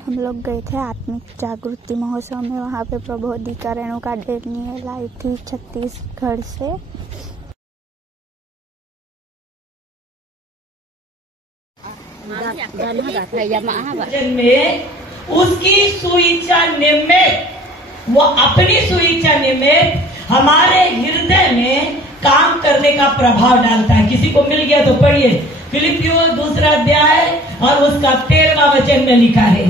हम लोग गए थे आत्मिक जागृति महोत्सव में। वहाँ पे प्रभु अधिका रेणुका डेरनी लाई थी छत्तीसगढ़ से। में उसकी सुइच्छा निमित्त, वो अपनी सुइच्छा निमित्त हमारे हृदय में काम करने का प्रभाव डालता है। किसी को मिल गया तो पढ़िए, फिलिपियो 2 अध्याय और उसका 13वां वचन में लिखा है।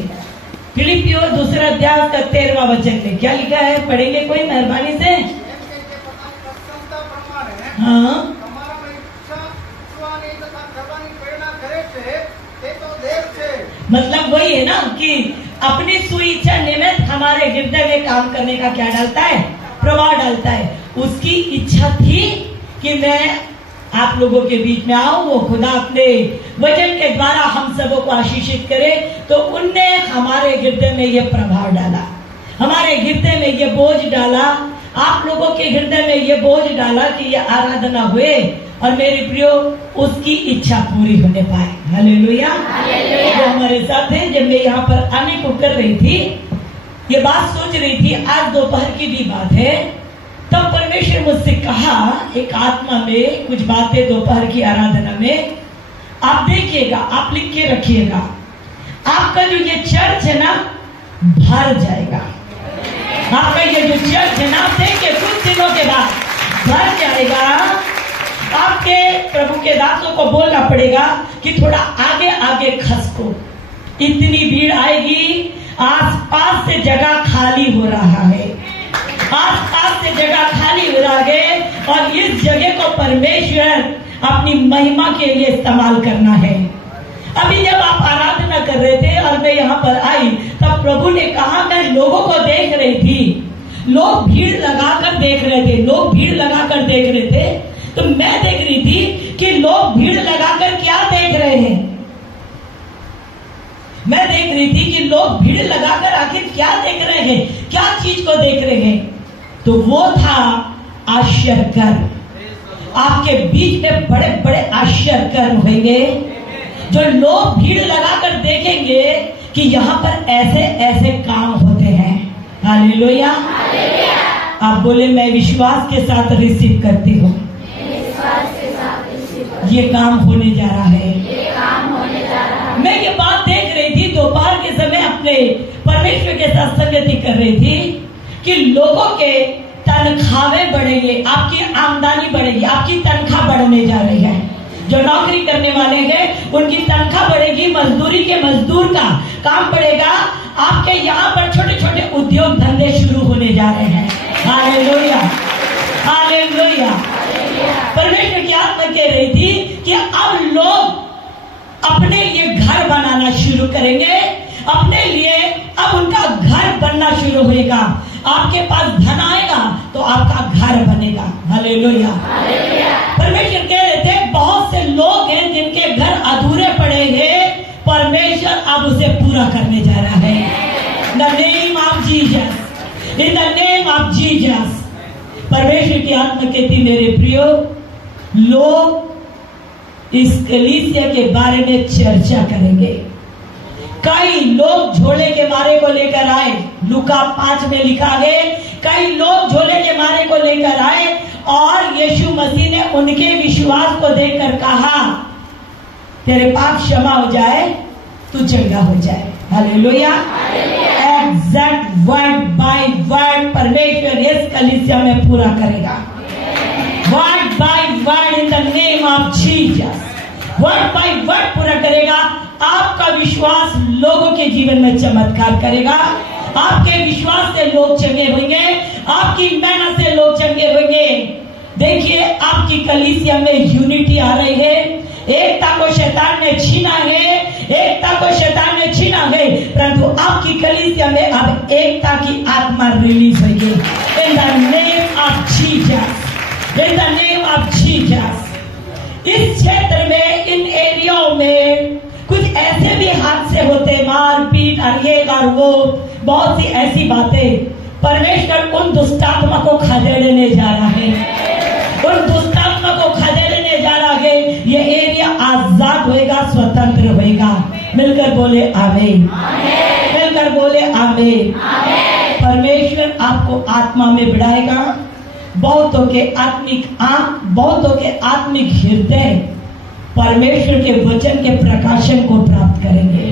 फिलिपियो 2 अध्याय का 13वां वचन में क्या लिखा है? पढ़ेंगे कोई मेहरबानी से? हाँ, मतलब वही है ना कि अपनी सुइच्छा निमित्त हमारे हृदय में काम करने का क्या डालता है? प्रभाव डालता है। उसकी इच्छा थी कि मैं आप लोगों के बीच में आऊं, वो खुदा अपने वचन के द्वारा हम सबों को आशीषित करे। तो उनने हमारे हृदय में ये प्रभाव डाला, हमारे हृदय में ये बोझ डाला, आप लोगों के हृदय में ये बोझ डाला कि ये आराधना हुए और मेरे प्रियो उसकी इच्छा पूरी होने पाए। हालेलुया। जो हमारे साथ है, जब मैं यहाँ पर आने को कर रही थी, ये बात सोच रही थी, आज दोपहर की भी बात है, तब परमेश्वर मुझसे कहा एक आत्मा में कुछ बातें दोपहर की आराधना में। आप देखिएगा, आप लिख के रखिएगा, आपका जो ये चर्च है ना भर जाएगा। आपका ये जो चर्च है ना, देखिए कुछ दिनों के बाद भर जाएगा। आपके प्रभु के दासों को बोलना पड़ेगा कि थोड़ा आगे आगे खसको, इतनी भीड़ आएगी, आसपास से जगह खाली हो रहा है, आसपास से जगह खाली हो रहा है और इस जगह को परमेश्वर अपनी महिमा के लिए इस्तेमाल करना है। अभी जब आप आराधना कर रहे थे और मैं यहाँ पर आई, तब प्रभु ने कहा, मैं लोगों को देख रही थी, लोग भीड़ लगाकर देख रहे थे, लोग भीड़ लगाकर देख रहे थे। तो मैं देख रही थी कि लोग भीड़ लगाकर क्या देख रहे हैं। मैं देख रही थी कि लोग भीड़ लगाकर आखिर क्या देख रहे हैं, क्या चीज को देख रहे हैं। तो वो था आश्चर्य कर्म। आपके बीच में बड़े बड़े आश्चर्य कर्म होंगे जो लोग भीड़ लगाकर देखेंगे कि यहाँ पर ऐसे ऐसे काम होते हैं। हालेलुया। आप बोले, मैं विश्वास के साथ रिसीव करती हूँ, ये काम होने जा रहा है, ये काम होने जा रहा है। मैं ये बात देख रही थी दोपहर के समय, अपने परमेश्वर के साथ संगति कर रही थी कि लोगों के तनख्वाहें बढ़ेंगे, आपकी आमदनी बढ़ेगी, आपकी तनख्वाह बढ़ने जा रही है। जो नौकरी करने वाले हैं उनकी तनख्वाह बढ़ेगी, मजदूरी के मजदूर का काम बढ़ेगा। आपके यहाँ पर छोटे छोटे उद्योग धंधे शुरू होने जा रहे हैं। Hallelujah, hallelujah. परमेश्वर की आत्मा कह रही थी कि अब लोग अपने लिए घर बनाना शुरू करेंगे, अपने लिए अब उनका घर बनना शुरू होगा। आपके पास धन आएगा तो आपका घर बनेगा। हालेलुया। परमेश्वर कह रहे थे, बहुत से लोग हैं जिनके घर अधूरे पड़े हैं, परमेश्वर अब उसे पूरा करने जा रहा है। इन the name of Jesus, in the name of Jesus. परमेश्वर की आत्मा कहती, मेरे प्रियो, लोग इस कलीसिया के बारे में चर्चा करेंगे। कई लोग झोले के मारे को लेकर आए, लूका 5 में लिखा है, कई लोग झोले के मारे को लेकर आए और यीशु मसीह ने उनके विश्वास को देखकर कहा, तेरे पाप क्षमा हो जाए, तू चंगा हो जाए। Hallelujah. Exact word by word परमेश्वर इस कलीसिया में पूरा करेगा। Word by word in the name of Jesus, word by word पूरा करेगा। आपका विश्वास लोगों के जीवन में चमत्कार करेगा। आपके विश्वास से लोग चंगे होंगे, आपकी मेहनत से लोग चंगे होंगे। देखिए, आपकी कलीसिया में यूनिटी आ रही है। एकता को शैतान ने छीना है, एकता को शैतान ने छीना है, परंतु आपकी कलीसिया में अब एकता की आत्मा रिलीज होगी। इन the name of Jesus, in the name of Jesus. इस क्षेत्र में, इन एरियाओं में कुछ ऐसे भी हादसे होते, मारपीट और ये और वो, बहुत सी ऐसी बातें। परमेश्वर उन दुष्टात्मा को खदेड़ने जा रहा है, उन दुष्टात्मा को खदेड़ने जा रहा है। ये एरिया आजाद होएगा, स्वतंत्र होएगा। मिलकर बोले आमीन। आमीन। परमेश्वर आपको आत्मा में बढ़ाएगा। बहुतों के आत्मिक आंख, बहुतों के आत्मिक हृदय परमेश्वर के वचन के प्रकाशन को प्राप्त करेंगे।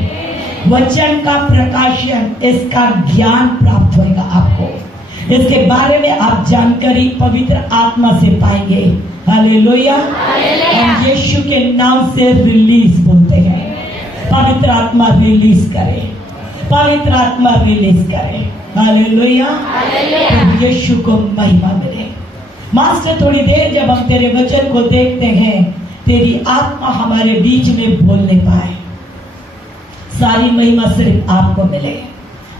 वचन का प्रकाशन, इसका ज्ञान प्राप्त होगा आपको। इसके बारे में आप जानकारी पवित्र आत्मा से पाएंगे। हालेलुया। हम यीशु के नाम से रिलीज बोलते हैं। पवित्र आत्मा रिलीज करे, पवित्र आत्मा रिलीज करे। हालेलुया। तो यीशु को महिमा मिले। मास्टर, थोड़ी देर जब हम तेरे वचन को देखते हैं, तेरी आत्मा हमारे बीच में बोलने पाए। सारी महिमा सिर्फ आपको मिले।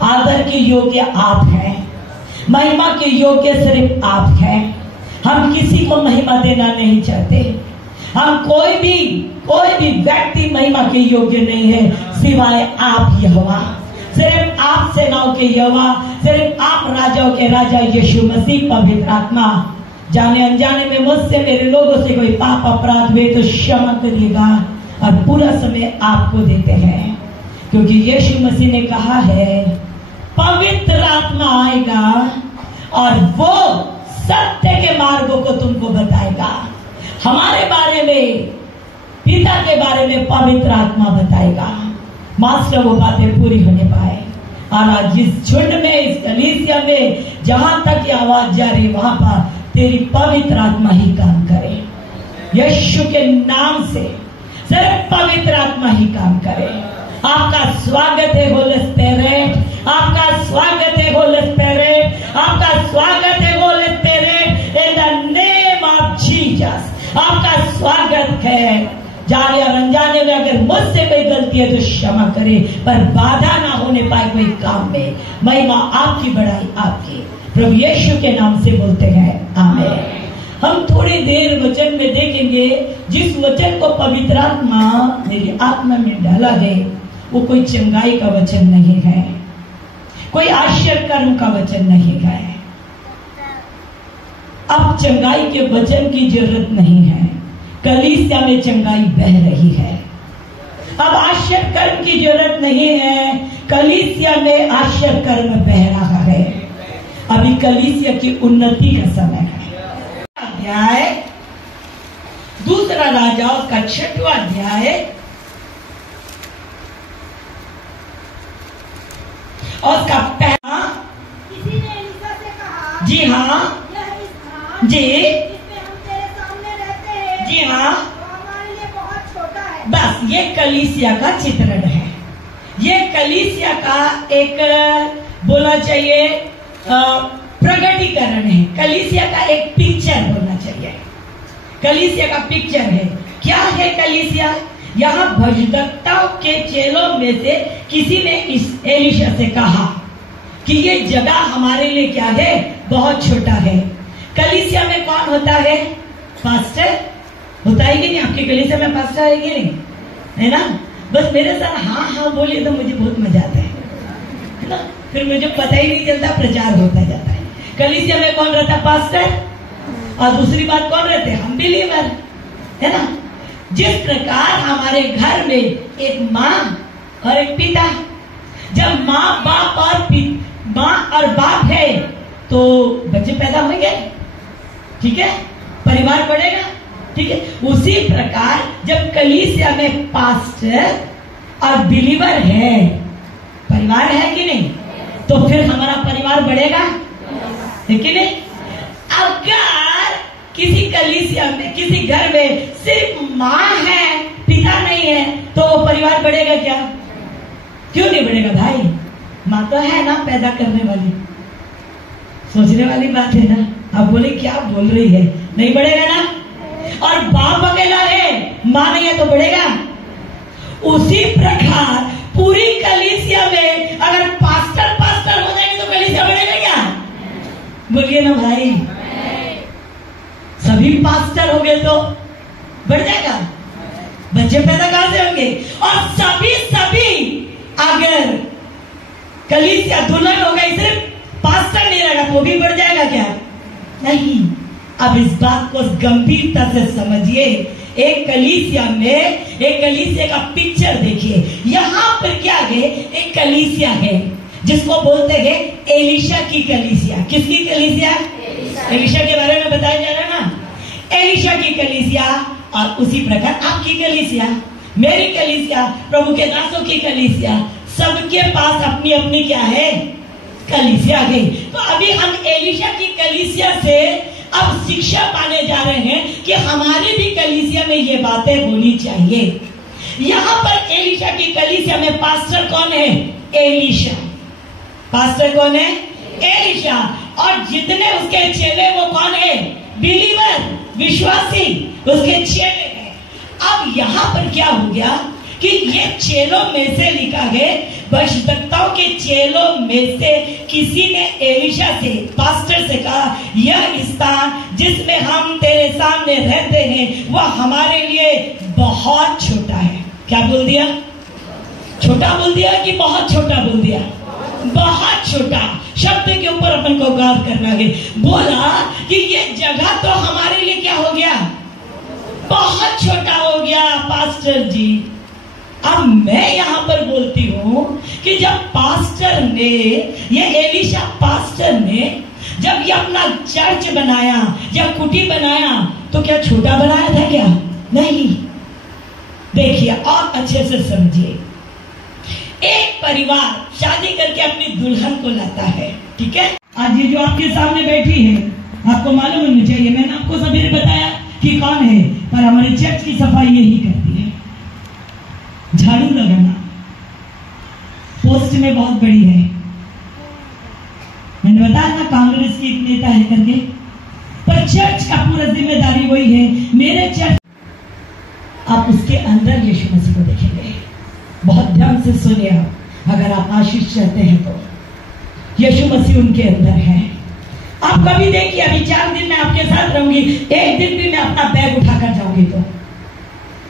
आदर के योग्य आप हैं, महिमा के योग्य सिर्फ आप हैं। हम किसी को महिमा देना नहीं चाहते। हम कोई भी व्यक्ति महिमा के योग्य नहीं है सिवाय आप यहोवा। सिर्फ आप सेनाओं के यहोवा, सिर्फ आप राजाओं के राजा यीशु मसीह। पवित्र आत्मा, जाने अनजाने में मुझसे, मेरे लोगों से कोई पाप अपराध हुए तो क्षमा करिएगा। और पूरा समय आपको देते हैं, क्योंकि यीशु मसीह ने कहा है पवित्र आत्मा आएगा और वो सत्य के मार्गों को तुमको बताएगा। हमारे बारे में, पिता के बारे में पवित्र आत्मा बताएगा। मास्टर, वो बातें पूरी होने पाए। और आज जिस झुंड में, इस कलीसिया में जहां तक ये आवाज जा रही, वहां पर तेरी पवित्र आत्मा ही काम करे। यीशु के नाम से सिर्फ पवित्र आत्मा ही काम करे। आपका स्वागत है होली स्पिरिट, आपका स्वागत है होली स्पिरिट, आपका स्वागत है Holi spirit. In the name of Jesus आपका स्वागत है। जाने और अनजाने में अगर मुझसे कोई गलती है तो क्षमा करे, पर बाधा ना होने पाए कोई काम में। महिमा आपकी, बढ़ाई आपकी। प्रभु यीशु के नाम से बोलते हैं आमीन। हम थोड़ी देर वचन में देखेंगे। जिस वचन को पवित्र आत्मा मेरी आत्मा में डाला है, वो कोई चंगाई का वचन नहीं है, कोई आश्चर्य कर्म का वचन नहीं है। अब चंगाई के वचन की जरूरत नहीं है। कलीसिया में चंगाई बह रही है। अब आश्चर्य कर्म की जरूरत नहीं है। कलीसिया में आश्चर्य कर्म बह रहा है। अभी कलीसिया की उन्नति का समय है। अध्याय दूसरा राजाओं का 6वां अध्याय और उसका पहला। किसी ने एलिशा से कहा, जी हाँ, यह स्थान जी, जिसमें हम तेरे सामने रहते हैं, जी हाँ, वो हमारे लिए बहुत छोटा है। बस ये कलीसिया का चित्रण है। ये कलीसिया का एक बोलना चाहिए प्रगटीकरण है। कलीसिया का एक पिक्चर होना चाहिए। कलीसिया का पिक्चर है। क्या है कलीसिया? यहाँ भजदत्ताओं के चेलों में से किसी ने इस एलिशा से कहा कि ये जगह हमारे लिए क्या है, बहुत छोटा है। कलीसिया में कौन होता है? पास्टर होता है कि नहीं? आपके कलीसिया में पास्टर है कि नहीं? है ना? बस मेरे साथ हाँ हाँ बोलिए तो मुझे बहुत मजा आता है ना? फिर मुझे पता ही नहीं चलता, प्रचार होता जाता है। कलीसिया में कौन रहता? पास्टर। और दूसरी बात कौन रहते? हम बिलीवर, है ना? जिस प्रकार हमारे घर में एक माँ और एक पिता, जब माँ और बाप है तो बच्चे पैदा होंगे, ठीक है, परिवार बढ़ेगा, ठीक है। उसी प्रकार जब कलीसिया में पास्टर और बिलीवर है, परिवार है कि नहीं, तो फिर हमारा परिवार बढ़ेगा, है कि नहीं? अगर किसी कलीसिया में, किसी घर में सिर्फ माँ है, पिता नहीं है, तो वो परिवार बढ़ेगा क्या? क्यों नहीं बढ़ेगा भाई? माँ तो है ना पैदा करने वाली। सोचने वाली बात है ना। अब बोले क्या बोल रही है? नहीं बढ़ेगा ना। और बाप अकेला है, माँ नहीं है, तो बढ़ेगा। उसी प्रकार पूरी कलीसिया में अगर पास्टर हो जाएंगे तो कलीसिया बढ़ेगा क्या? बोलिए ना भाई। सभी पास्टर हो गए तो बढ़ जाएगा। बच्चे पैदा कहां से होंगे? और सभी अगर कलीसिया दुल्हन हो गई, सिर्फ पास्टर नहीं रहेगा तो भी बढ़ जाएगा क्या? नहीं। अब इस बात को गंभीरता से समझिए। एक कलीसिया में, एक कलीसिया का पिक्चर देखिए। यहां पर क्या है? एक कलीसिया है जिसको बोलते हैं एलिशा की कलीसिया। किसकी कलीसिया? एलिशा के बारे में बताया जा रहा है ना, एलिशा की कलीसिया। और उसी प्रकार आपकी कलीसिया, मेरी कलीसिया, प्रभु के दासों की कलीसिया, सबके पास अपनी अपनी क्या है? कलीसिया है। तो अभी हम एलिशा की कलीसिया से अब शिक्षा पाने जा रहे हैं कि हमारी भी कलीसिया में ये बातें होनी चाहिए। यहाँ पर एलिशा की कलीसिया में पास्टर कौन है? एलिशा। पास्टर कौन है? एलिशा। और जितने उसके चेले वो कौन है? बिलीवर, विश्वासी, उसके चेले हैं। अब यहाँ पर क्या हो गया कि ये चेलों में से लिखा है, भविष्यवक्ताओं के चेलों में से किसी ने एलिशा से, पास्टर से कहा, यह स्थान जिसमें हम तेरे सामने रहते हैं वह हमारे लिए बहुत छोटा है। क्या बोल दिया? छोटा बोल दिया कि बहुत छोटा बोल दिया? बहुत छोटा। शब्द के ऊपर अपन को गौर करना है। बोला कि ये जगह तो हमारे लिए क्या हो गया? बहुत छोटा हो गया पास्टर जी। अब मैं यहाँ पर बोलती हूँ कि जब पास्टर ने, ये एलिशा पास्टर ने जब ये अपना चर्च बनाया, जब कुटी बनाया, तो क्या छोटा बनाया था क्या? नहीं। देखिए और अच्छे से समझिए। एक परिवार शादी करके अपनी दुल्हन को लाता है, ठीक है? आज ये जो आपके सामने बैठी है, आपको मालूम होना चाहिए, मैंने आपको सवेरे बताया कि कौन है, पर हमारे चर्च की सफाई यही करती है। झाड़ू लगाना पोस्ट में बहुत बड़ी है। मैंने बताया ना कांग्रेस की एक नेता है करके, पर चर्च का पूरा जिम्मेदारी वही है। मेरे चर्च आप उसके अंदर यीशु मसीह को देखेंगे। बहुत ध्यान से सुनिए, अगर आप आशीष चाहते हैं तो यीशु मसीह उनके अंदर है। आप कभी देखिए, अभी 4 दिन मैं आपके साथ रहूंगी, एक दिन भी मैं अपना बैग उठाकर जाऊंगी तो,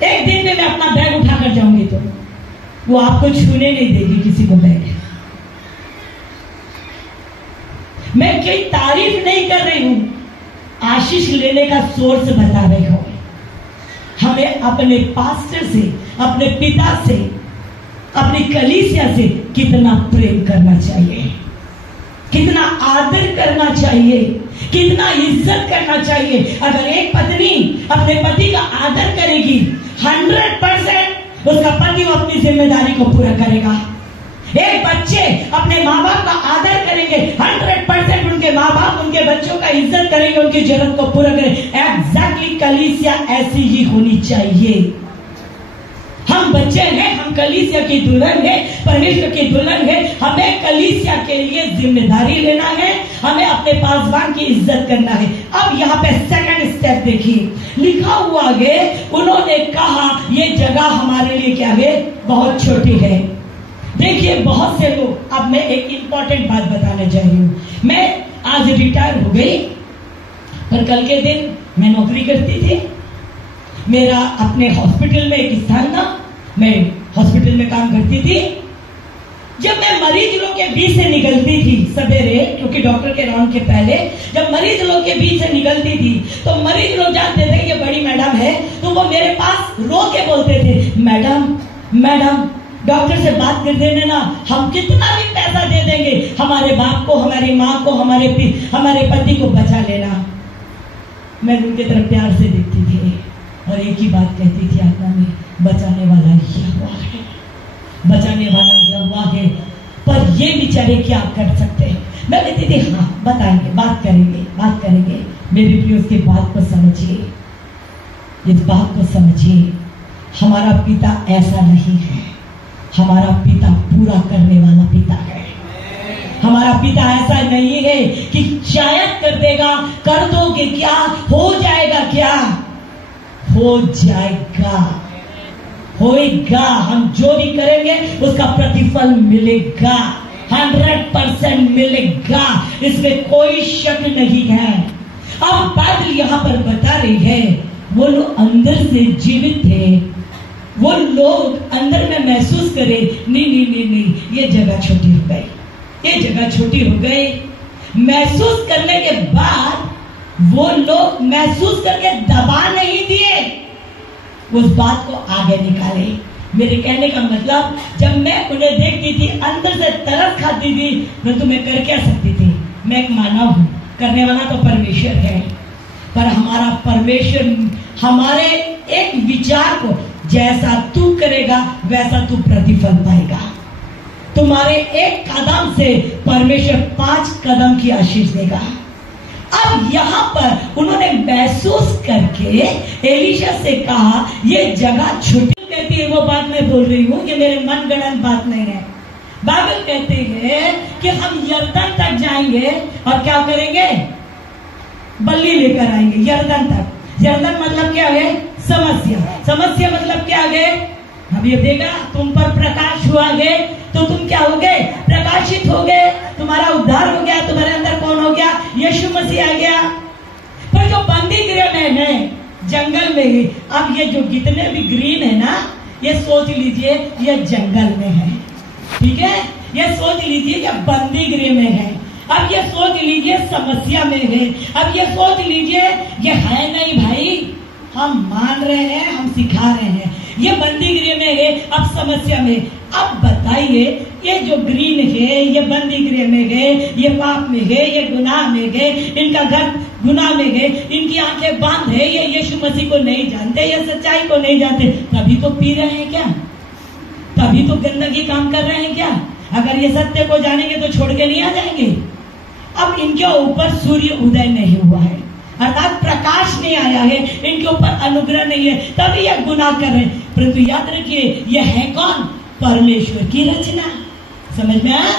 एक दिन में मैं अपना बैग उठाकर जाऊंगी तो वो आपको छूने नहीं देगी किसी को बैग। मैं कोई तारीफ नहीं कर रही हूं, आशीष लेने का सोर्स बता रही हूं। हमें अपने पास्टर से, अपने पिता से, अपनी कलीसिया से कितना प्रेम करना चाहिए, कितना आदर करना चाहिए, कितना इज्जत करना चाहिए। अगर एक पत्नी अपने पति का आदर करेगी, 100% उसका पति वो अपनी जिम्मेदारी को पूरा करेगा। एक बच्चे अपने माँ बाप का आदर करेंगे, 100% उनके माँ बाप उनके बच्चों का इज्जत करेंगे, उनकी जरूरत को पूरा करेंगे। एग्जैक्टली कलीसिया ऐसी ही होनी चाहिए। हम बच्चे हैं, हम कलीसिया की दुल्हन है, परमेश्वर की दुल्हन है। हमें कलीसिया के लिए जिम्मेदारी लेना है, हमें अपने पासवान की इज्जत करना है। अब यहाँ पे सेकंड स्टेप देखिए, लिखा हुआ है, उन्होंने कहा ये जगह हमारे लिए क्या है? बहुत छोटी है। देखिए बहुत से लोग, अब मैं एक इंपॉर्टेंट बात बताने जा रही हूँ। मैं आज रिटायर हो गई, पर कल के दिन मैं नौकरी करती थी। मेरा अपने हॉस्पिटल में एक स्थान था, मैं हॉस्पिटल में काम करती थी। जब मैं मरीज लोग के बीच से निकलती थी सवेरे, क्योंकि डॉक्टर के राउंड के पहले जब मरीज लोग के बीच से निकलती थी, तो मरीज लोग जानते थे ये बड़ी मैडम है, तो वो मेरे पास रो के बोलते थे, मैडम मैडम डॉक्टर से बात कर देने ना, हम कितना भी पैसा दे देंगे, हमारे बाप को, हमारी माँ को, हमारे पति को बचा लेना। मैं उनके तरफ प्यार से देखती थी और एक ही बात कहती थी आत्मा में, बचाने वाला यहोवा है, बचाने वाला यहोवा है। पर ये बेचारे क्या कर सकते हैं? मैं कहती थी हाँ बताएंगे, बात करेंगे, बात करेंगे। मेरे प्रिय उसकी बात को समझिए, इस बात को समझिए। हमारा पिता ऐसा नहीं है, हमारा पिता पूरा करने वाला पिता है। हमारा पिता ऐसा नहीं है कि शायद कर देगा, कर दोगे क्या, हो जाएगा क्या, हो जाएगा, होएगा। हम जो भी करेंगे उसका प्रतिफल मिलेगा, 100% मिलेगा, इसमें कोई शक नहीं है। अब बाइबल यहाँ पर बता रही है, वो लोग अंदर से जीवित थे, वो लोग अंदर में महसूस करे, नहीं नहीं नहीं नहीं, ये जगह छोटी हो गई, ये जगह छोटी हो गई। महसूस करने के बाद वो लोग महसूस करके दबा नहीं दिए, उस बात को आगे निकाले। मेरे कहने का मतलब, जब मैं उन्हें देखती थी अंदर से तरस खाती थी, मैं तुम्हें कर क्या सकती थी? मैं एक मानव हूँ, करने वाला तो परमेश्वर है, पर हमारा परमेश्वर हमारे एक विचार को जैसा तू करेगा वैसा तू प्रतिफल पाएगा। तुम्हारे एक कदम से परमेश्वर 5 कदम की आशीष देगा। अब यहाँ पर उन्होंने महसूस करके एलीशा से कहा, ये जगह छोटी कहती है, वो बात मैं बोल रही हूँ, ये मेरे मन गणन बात नहीं है। बाइबल कहते हैं कि हम यरदन तक जाएंगे और क्या करेंगे? बल्ली लेकर आएंगे यरदन तक। यरदन मतलब क्या है? समस्या। समस्या मतलब क्या है? अब ये देगा तुम पर प्रकाश हुआ है तो तुम क्या हो गए? प्रकाशित हो गए, तुम्हारा उद्धार हो गया, तुम्हारे अंदर कौन हो गया? यीशु मसीह आ गया। पर जो बंदी गृह में है, जंगल में ही, अब ये जो जितने भी ग्रीन है ना, ये सोच लीजिए ये जंगल में है, ठीक है? ये सोच लीजिए ये बंदी गृह में है। अब ये सोच लीजिए समस्या में है। अब ये सोच लीजिए ये है नहीं भाई, हम मान रहे हैं, हम सिखा रहे हैं, ये बंदी गृह में है, अब समस्या में। अब बताइए ये जो ग्रीन है, ये बंदी गृह में है, ये पाप में है, ये गुनाह में है, इनका घर गुनाह में है, इनकी आंखें बंद है, ये यीशु मसीह को नहीं जानते, ये सच्चाई को नहीं जानते, तभी तो पी रहे हैं क्या? तभी तो गंदगी काम कर रहे हैं क्या? अगर ये सत्य को जानेंगे तो छोड़ के नहीं आ जाएंगे। अब इनके ऊपर सूर्य उदय नहीं हुआ है, अर्थात प्रकाश नहीं आया है, इनके ऊपर अनुग्रह नहीं है, तभी ये गुनाह कर रहे हैं। परंतु याद रखिए ये है कौन? परमेश्वर की रचना। समझ में आया?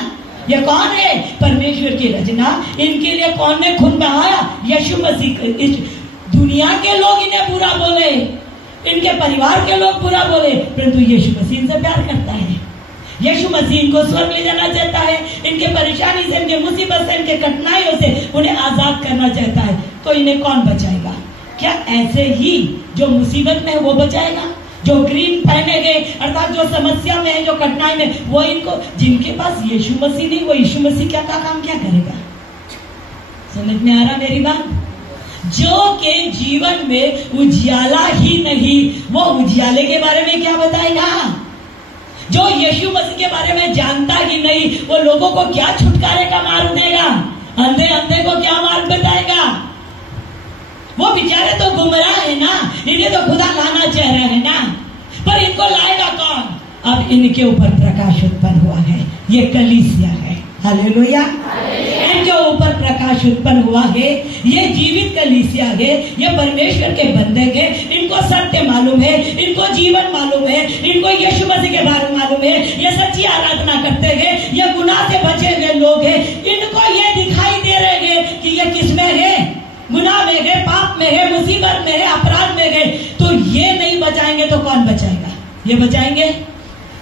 ये कौन है? परमेश्वर की रचना। इनके लिए कौन ने खून बहाया? यीशु मसीह। इस दुनिया के लोग इन्हें बुरा बोले, इनके परिवार के लोग बुरा बोले, परंतु यीशु मसीह इनसे प्यार करता है। यीशु मसीह इनको स्वर्ग ले जाना चाहता है, इनके परेशानी से, इनके मुसीबत से, इनके कठिनाइयों से उन्हें आजाद करना चाहता है। तो इन्हें कौन बचाएगा? क्या ऐसे ही जो मुसीबत में है वो बचाएगा? जो ग्रीन पहने गए, अर्थात जो समस्या में है, जो कठिनाई में, वो इनको, जिनके पास यीशु मसीह नहीं, वो यीशु मसीह क्या का काम क्या करेगा? समझ में आ रहा मेरी बात? जो के जीवन में उजियाला ही नहीं, वो उजियाले के बारे में क्या बताएगा? जो यीशु मसीह के बारे में जानता ही नहीं, वो लोगों को क्या छुटकारे का मार्ग देगा? अंधे अंधे को क्या मार्ग बताएगा? वो बेचारे तो गुमराह है ना, इन्हें तो खुदा लाना चाह रहे हैं ना, पर इनको लाएगा कौन? अब इनके ऊपर प्रकाश उत्पन्न हुआ है, ये कलीसिया है। हालेलुया। इनके ऊपर प्रकाश उत्पन्न हुआ है, ये जीवित कलीसिया है, ये परमेश्वर के बंदे हैं, इनको सत्य मालूम है, इनको जीवन मालूम है, इनको यीशु मसीह के बारे में मालूम है, ये सच्ची आराधना करते हैं, ये गुनाह से बचे हुए लोग हैं। इनको ये दिखाई दे रहे हैं कि ये किसमें है? गुनाह में है, पाप में है, मुसीबत में है, अपराध में है। तो ये नहीं बचाएंगे तो कौन बचाएगा? ये बचाएंगे,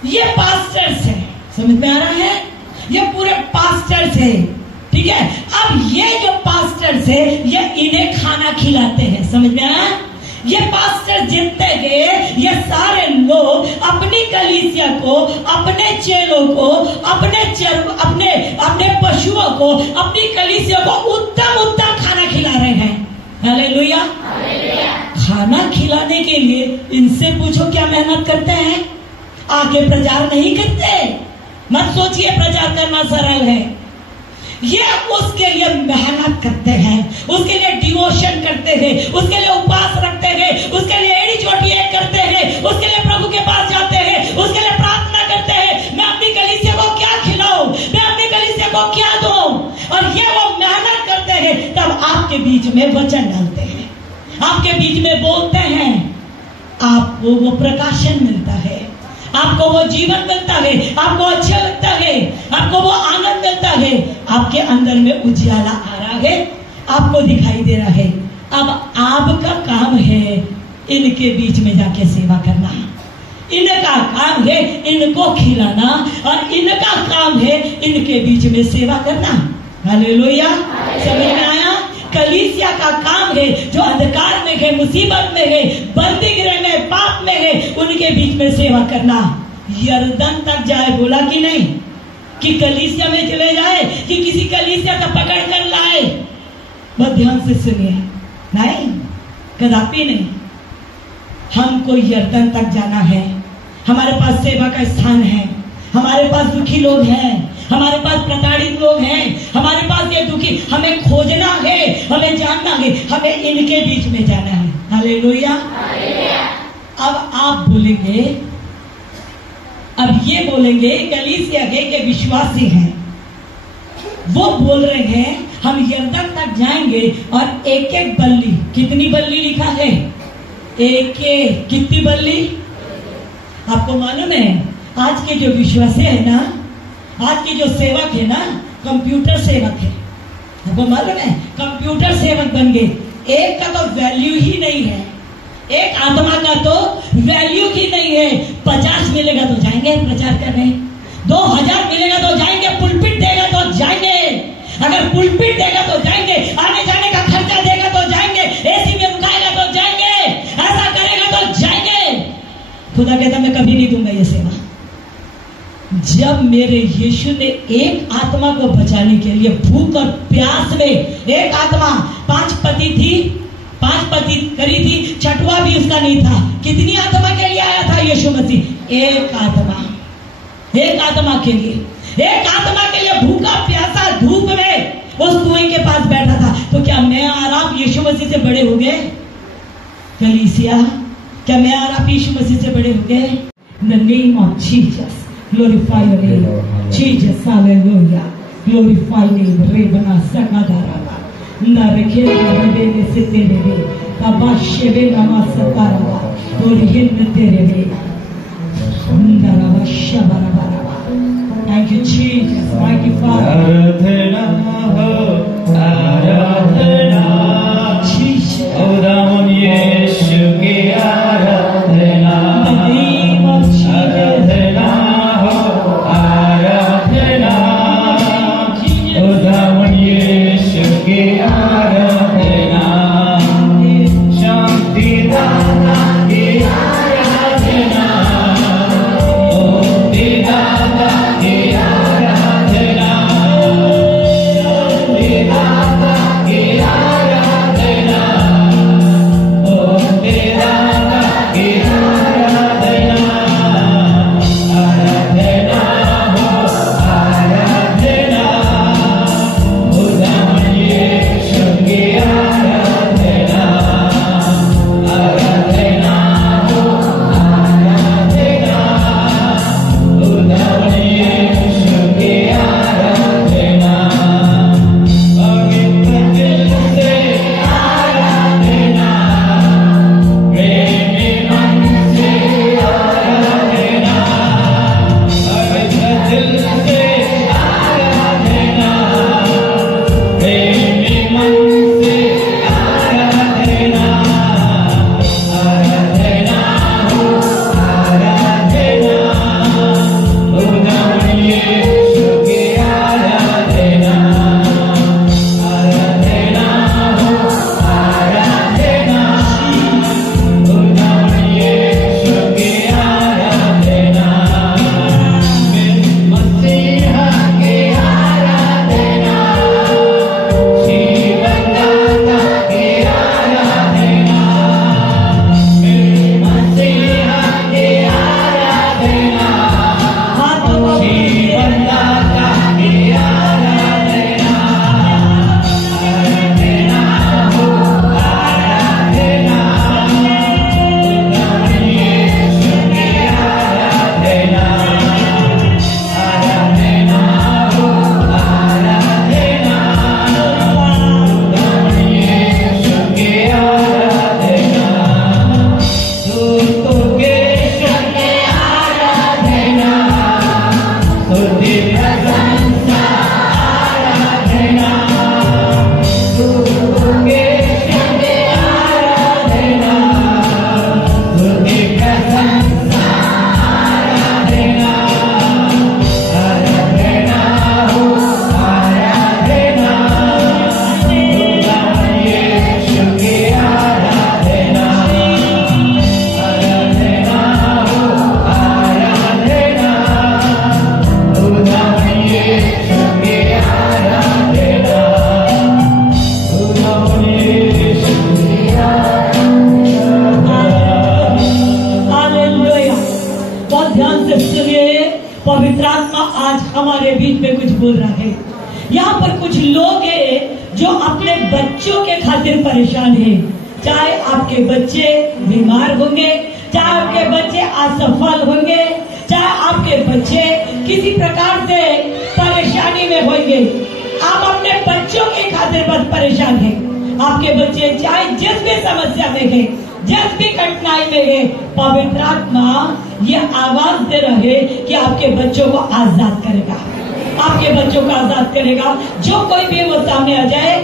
ये पास्टर्स है। समझ में आ रहा है? ये पूरे पास्टर्स है, ठीक है? अब ये जो पास्टर्स है, ये इन्हें खाना खिलाते हैं। समझ में आया? ये पास्टर जितने हैं, ये सारे लोग अपनी कलीसिया को, अपने चेलों को, अपने पशुओं को, अपनी कलीसिया को उत्तम उत्तम खाना खिला रहे हैं। हालेलुया। खाना खिलाने के लिए इनसे पूछो क्या मेहनत करते हैं? आगे प्रचार नहीं करते। मत सोचिए प्रचार करना सरल है, ये उसके लिए मेहनत करते हैं, उसके लिए डिवोशन करते हैं, उसके लिए उपवास रखते हैं, उसके लिए एड़ी चोटी एक करते हैं, उसके लिए प्रभु के पास जाते हैं, उसके लिए प्रार्थना करते हैं, मैं अपनी कलीसिया को क्या खिलाऊं, मैं अपनी कलीसिया को क्या दूं। और ये वो मेहनत करते हैं, तब आपके बीच में वचन डालते हैं, आपके बीच में बोलते हैं, आपको वो प्रकाशन मिलता है, आपको वो जीवन मिलता है, आपको अच्छा लगता है, आपको वो आनंद मिलता है, आपके अंदर में उजियाला आ रहा है, आपको दिखाई दे रहा है। अब आपका काम है इनके बीच में जाके सेवा करना, इनका काम है इनको खिलाना, और इनका काम है इनके बीच में सेवा करना। हालेलुया। समझ में आया? कलीसिया का काम है जो अंधकार में है, मुसीबत में है, बंदी गृह में, पाप में है, उनके बीच में सेवा करना। यरदन तक जाए बोला कि नहीं? कि कलीसिया में चले जाए, कि किसी कलीसिया का पकड़ कर लाए? बहुत ध्यान से सुनिए, नहीं, कदापि नहीं। हमको यरदन तक जाना है, हमारे पास सेवा का स्थान है, हमारे पास दुखी लोग हैं, हमारे पास प्रताड़ित लोग हैं, हमारे पास ये दुखी, हमें खोजना है, हमें जानना है, हमें इनके बीच में जाना है। हालेलुया। अब आप बोलेंगे, अब ये बोलेंगे कलीसिया के विश्वासी हैं, वो बोल रहे हैं हम यरदन तक जाएंगे और एक एक बल्ली, कितनी बल्ली लिखा है? एक एक, कितनी बल्ली? आपको मालूम है आज के जो विश्वासी है ना, आज के जो सेवक है ना, कंप्यूटर सेवक है। आपको मालूम है कंप्यूटर सेवक बन गए। एक का तो वैल्यू ही नहीं है, एक आत्मा का तो वैल्यू ही नहीं है। 50 मिलेगा तो जाएंगे प्रचार करने, 2000 मिलेगा तो जाएंगे, पुलपिट देगा तो जाएंगे, अगर पुलपिट देगा तो जाएंगे, आने जाने का खर्चा देगा तो जाएंगे, एसी में रुकाएगा तो जाएंगे, ऐसा करेगा तो जाएंगे। खुदा कहता मैं कभी नहीं दूंगा ये सेवा। जब मेरे यीशु ने एक आत्मा को बचाने के लिए भूख और प्यास में, एक आत्मा, 5 पति थी, 5 पति करी थी, 6वां भी उसका नहीं था। कितनी आत्मा के लिए आया था यीशु मसीह? एक आत्मा, एक आत्मा के लिए, एक आत्मा के लिए भूखा प्यासा धूप में उस कुएं के पास बैठा था। तो क्या मैं और आप यीशु मसीह से बड़े हो गए? कलीसिया, क्या मैं और आप यीशु मसीह से बड़े हो गए? In the name of Jesus, glorify your name, Jesus, hallelujah, glorify your name. Rebana sakadaraba, na rekela rebene seterebe, kabashebe nama sakaraba, dorihin terebe, ndaraba shabaraba. Thank you, Jesus. Thank you, Father. आराधना हो, आराधना, Jesus. खुदावन यीशु की आराधना, आराधना हो, आराधना, खुदावन यीशु की आराधना, शांति दाता की आराधना, मुक्ति दाता की आराधना, शांति दाता की आराधना, मुक्ति दाता की आराधना, आराधना हो, आराधना, खुदावन यीशु की आराधना, आराधना हो, आराधना, खुदावन यीशु की आराधना, पवित्र दिल से आराधना, प्रेमी मन से आराधना, पवित्र दिल से आराधना, प्रेमी मन से आराधना, आराधना हो, आराधना, खुदावन यीशु की आराधना, आराधना हो, आराधना, खुदावन यीशु की आराधना, मसीहा की आराधना, जीवनदाता की आराधना, मसीहा की आराधना, जीवनदाता की आराधना, आराधना हो, आराधना, खुदावन यीशु की आराधना, आराधना हो, आराधना, खुदावन यीशु की आराधना, दूतों के संग आराधना, स्तुति प्रशंसा आराधना, दूतों के संग आराधना, स्तुति प्रशंसा आराधना, आराधना हो, आराधना, खुदावन यीशु की आराधना, आराधना हो, आराधना, खुदावन बोल रहा है। यहाँ पर कुछ लोग हैं जो अपने बच्चों के खातिर परेशान हैं। चाहे आपके बच्चे बीमार होंगे, चाहे आपके बच्चे असफल होंगे, चाहे आपके बच्चे किसी प्रकार से परेशानी में होंगे, आप अपने बच्चों के खातिर बस परेशान हैं। आपके बच्चे चाहे जिस भी समस्या में गए, जिस भी कठिनाई में गए, पवित्र आत्मा ये आवाज दे रहे कि आपके बच्चों को आजाद करेगा, आपके बच्चों को आजाद करेगा। जो कोई भी वो सामने आ जाए,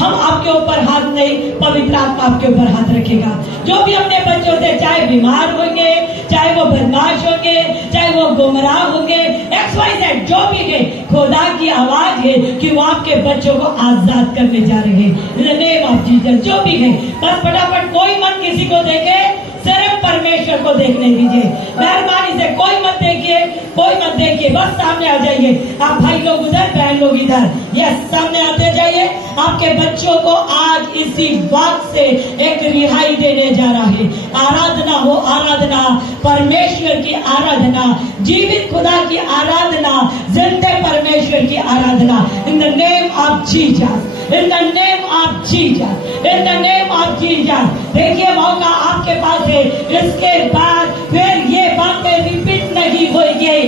हम आपके ऊपर हाथ नहीं, पवित्र आत्मा आपके ऊपर हाथ रखेगा। जो भी अपने बच्चों से चाहे बीमार होंगे, चाहे वो बदमाश होंगे, चाहे वो गुमराह होंगे, XYZ जो भी है, खुदा की आवाज है कि वो आपके बच्चों को आजाद करने जा रहे हैं। इन द नेम ऑफ जीसस। जो भी है, बस फटाफट कोई मत किसी को देखे, सिर्फ परमेश्वर को देखने दीजिए। मेहरबानी से कोई मत देखिए, कोई मत देखिए, बस सामने आ जाइए। आप भाई लोग उधर, बहन लोग इधर, यस सामने आते जाइए। आपके बच्चों को आज इसी बात से एक रिहाई देने जा रहा है। आराधना हो, आराधना, परमेश्वर की आराधना, जीवित खुदा की आराधना, जिंदे परमेश्वर की आराधना। In the name of Jesus, in the name of Jesus, in the name of Jesus. देखिए मौका आपके पास है। इसके बाद फिर ये बातें रिपीट नहीं होगी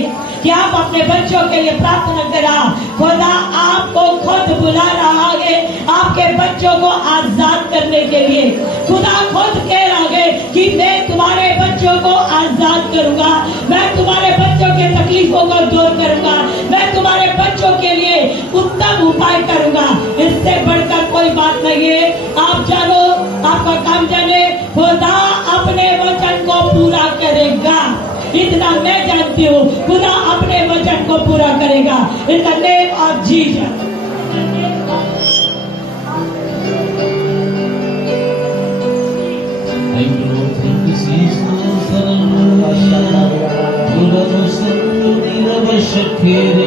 कि आप अपने बच्चों के लिए प्रार्थना करा। खुदा आपको खुद बुला रहा है आपके बच्चों को आजाद करने के लिए। खुदा खुद कह रहा है कि मैं तुम्हारे बच्चों को आजाद करूंगा, मैं तुम्हारे बच्चों के तकलीफों को दूर करूंगा, मैं तुम्हारे बच्चों के लिए उत्तम उपाय करूंगा। इससे बढ़कर कोई बात नहीं है। आप जानो, आपका काम जाने, खुदा अपने वचन को पूरा करेगा। इतना मैं जानती हूँ, खुदा अपने वचन को पूरा करेगा। इन the name of Jesus. Shule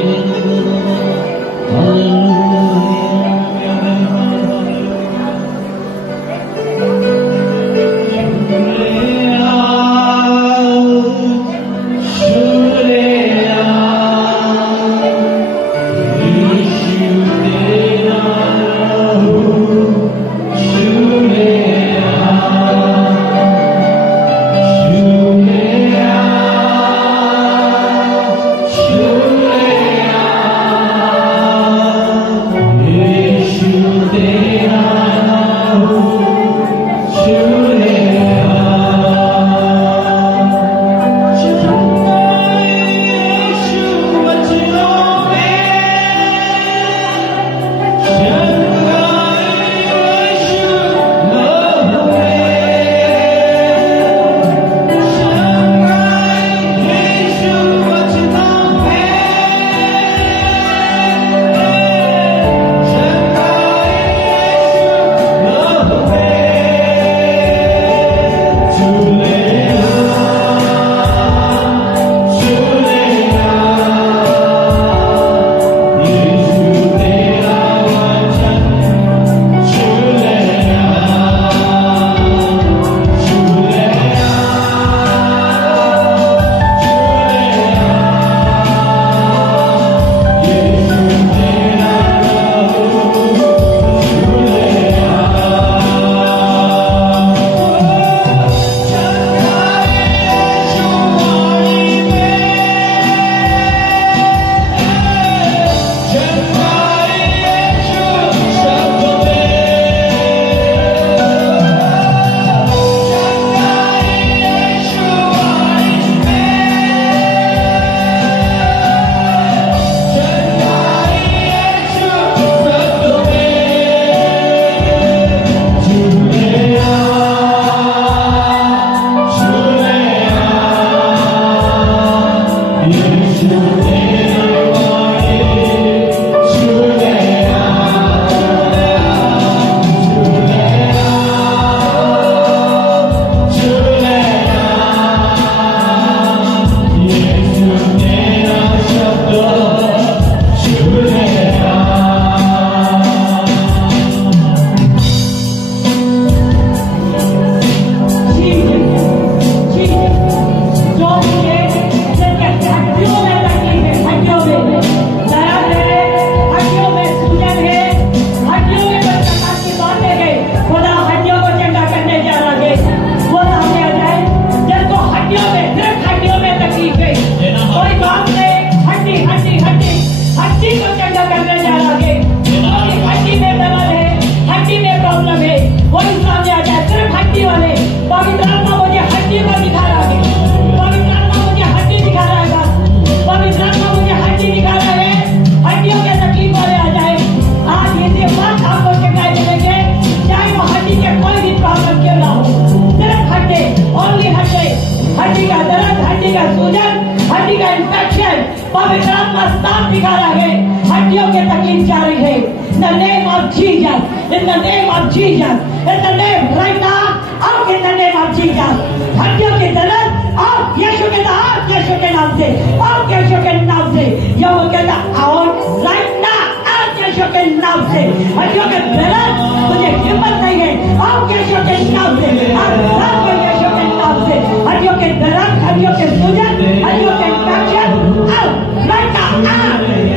the name of Jesus, in the name of Jesus, in the name right now, out in the name of Jesus. हड्डियों की दर्द out यीशु के नाम, यीशु के नाम से, out यीशु के नाम से, या वो कहता out right now, out यीशु के नाम से, हड्डियों के दर्द मुझे हिम्मत नहीं है, out यीशु के नाम से, out यीशु के नाम से, हड्डियों के दर्द, हड्डियों के सूजन, हड्डियों के infection, out right now,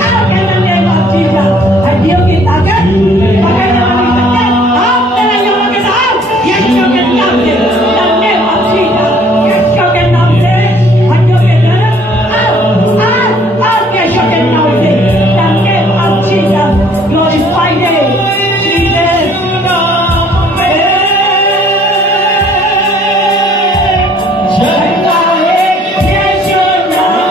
out in the name of Jesus. हड्डियों की ताकत पकड़ने वाली ताकत आप मेरे यहोवा के नाम यीशु के नाम से the name of Jesus यीशु के नाम से हड्डियों के दर्द आप यीशु के नाम से the name of Jesus glorify him Jesus चलता है यीशु नाम में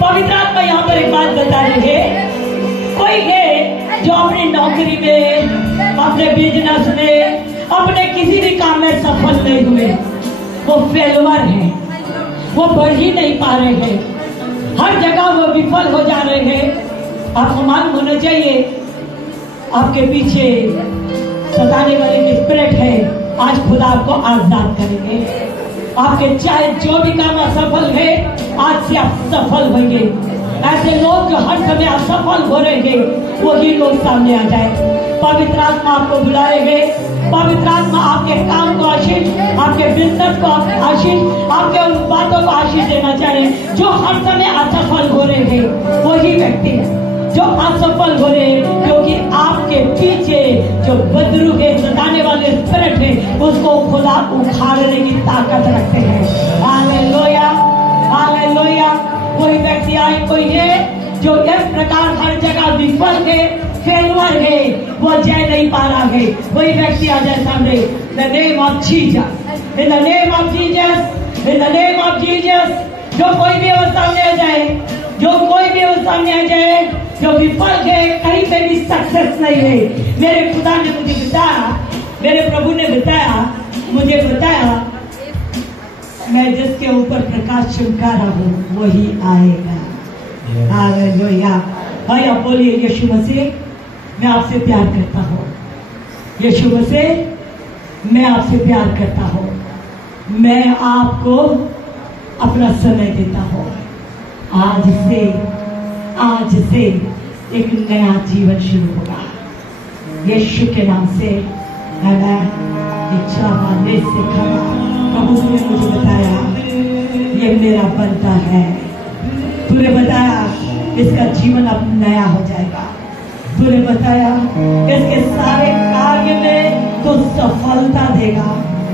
पवित्र आत्मा यहाँ पर एक बात बता रहे हैं कोई है जो अपनी नौकरी में अपने बिजनेस में अपने किसी भी काम में सफल नहीं हुए वो फेलवर है वो बढ़ ही नहीं पा रहे हैं हर जगह वो विफल हो जा रहे हैं आपको मालूम होना चाहिए आपके पीछे सताने वाले की स्पिरिट है आज खुदा आपको आजाद करेंगे आपके चाहे जो भी काम असफल है आज से आप सफल होंगे ऐसे लोग जो हर समय असफल हो रहे हैं वही लोग सामने आ जाए पवित्र आत्मा आपको बुला रहे हैं पवित्र आत्मा आपके काम को आशीष आपके बिजनेस को आशीष आपके उन बातों को आशीष देना चाहे जो हर समय असफल हो रहे हैं वही व्यक्ति जो असफल हो रहे हैं क्योंकि आपके पीछे जो बदरू है सताने वाले स्पिरिट है उसको खुदा उखाड़ने की ताकत रखते हैं हालेलुया हालेलुया कोई व्यक्ति आए कोई है जो इस प्रकार हर जगह विफल है फेलवर है वो जय नहीं पा रहा है वही व्यक्ति आ जाए सामने the name of Jesus in the name of Jesus in the name of Jesus जो कोई भी वो सामने आ जाए जो कोई भी वो सामने आ जाए जो विफल है कहीं पे भी सक्सेस नहीं है मेरे खुदा ने मुझे बताया मेरे प्रभु ने मुझे बताया मैं जिसके ऊपर प्रकाश चमका रहा हूँ वही आएगा हालेलुया भाई आप बोलिए यीशु मसीह मैं आपसे प्यार करता हूँ यीशु मसीह मैं आपसे प्यार करता हूँ मैं आपको अपना समय देता हूँ आज से एक नया जीवन शुरू होगा यीशु के नाम से मैं इच्छा वाले से खड़ा प्रभु ने मुझे बताया ये मेरा बनता है तूने बताया इसका जीवन अब नया हो जाएगा तूने बताया इसके सारे कार्य में तो सफलता देगा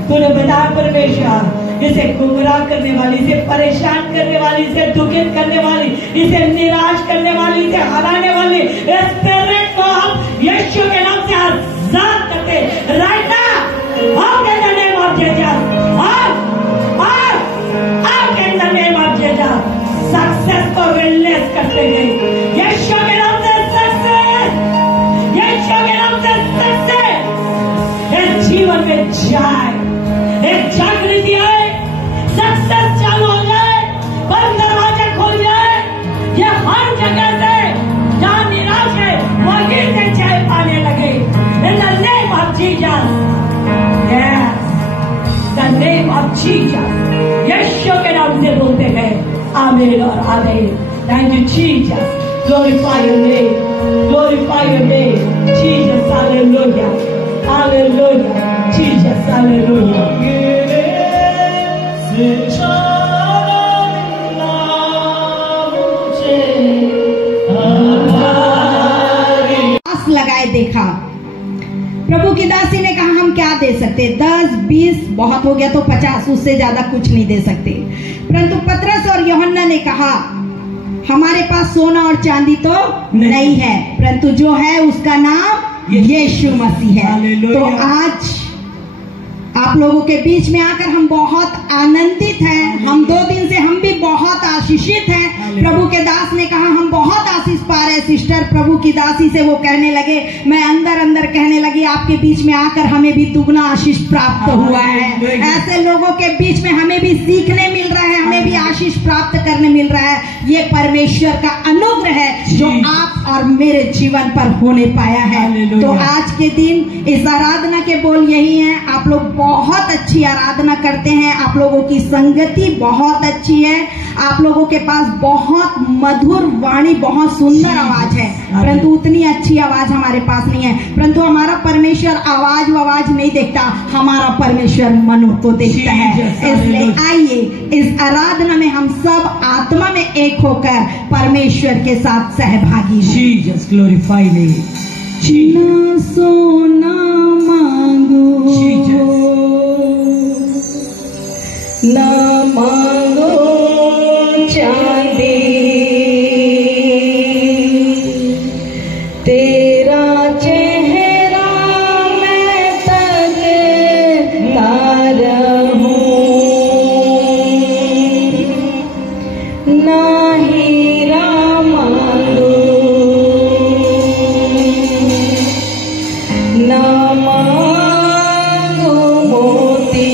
तूने बताया परमेश्वर इसे गुमराह करने वाली इसे परेशान करने वाली इसे दुखित करने वाली इसे निराश करने वाली इसे हराने वाली इस स्पिरिट को हम यीशु के नाम से आजाद करते right now out in the name of Jesus out in the name of Jesus success को रिलीज करते हैं यीशु के नाम से सक्सेस यीशु के नाम से सक्सेस इस जीवन में जाए एक जागृति आए सक्सेस चालू हो जाए बंद दरवाजे खुल जाए ये हर जगह से जहाँ निराश है वहीं से जय पाने लगे in the name of Jesus yes the name of Jesus Yeshu के नाम से बोलते हैं Amen or Amen. Thank you, Jesus. Glorify your name. Glorify your name. Jesus, hallelujah. Hallelujah. Jesus, hallelujah. लगाए देखा। प्रभु की दासी ने कहा हम क्या दे सकते, 10, 20 बहुत हो गया तो 50, उससे ज्यादा कुछ नहीं दे सकते। परंतु पतरस और यूहन्ना ने कहा हमारे पास सोना और चांदी तो नहीं है, परंतु जो है उसका नाम यीशु मसीह है। तो आज आप लोगों के बीच में आकर हम बहुत आनंदित हैं। हम 2 दिन से हम भी बहुत आशीषित हैं। प्रभु के दास ने कहा हम बहुत आशीष पा रहे हैं। सिस्टर प्रभु की दासी से वो कहने लगे, मैं अंदर अंदर कहने लगी आपके बीच में आकर हमें भी दुगना आशीष प्राप्त हुआ है। ऐसे लोगों के बीच में हमें भी सीखने मिल रहा है, हमें भी आशीष प्राप्त करने मिल रहा है। ये परमेश्वर का अनुग्रह है जो आप और मेरे जीवन पर होने पाया है। तो आज के दिन इस आराधना के बोल यही है, आप लोग बहुत अच्छी आराधना करते हैं, आप लोगों की संगति बहुत अच्छी है, आप लोगों के पास बहुत मधुर वाणी, बहुत सुंदर आवाज है, परंतु उतनी अच्छी आवाज हमारे पास नहीं है। परंतु हमारा परमेश्वर आवाज नहीं देखता, हमारा परमेश्वर मन को देखता है। इसलिए आइए इस आराधना में हम सब आत्मा में एक होकर परमेश्वर के साथ सहभागी हैं। Jesus, glorify me. ना सोना मांगो, ना मांगो चांदी, तेरा चेहरा मैं तकता रहूं, ना हीरा मांगो, ना मांगो मोती,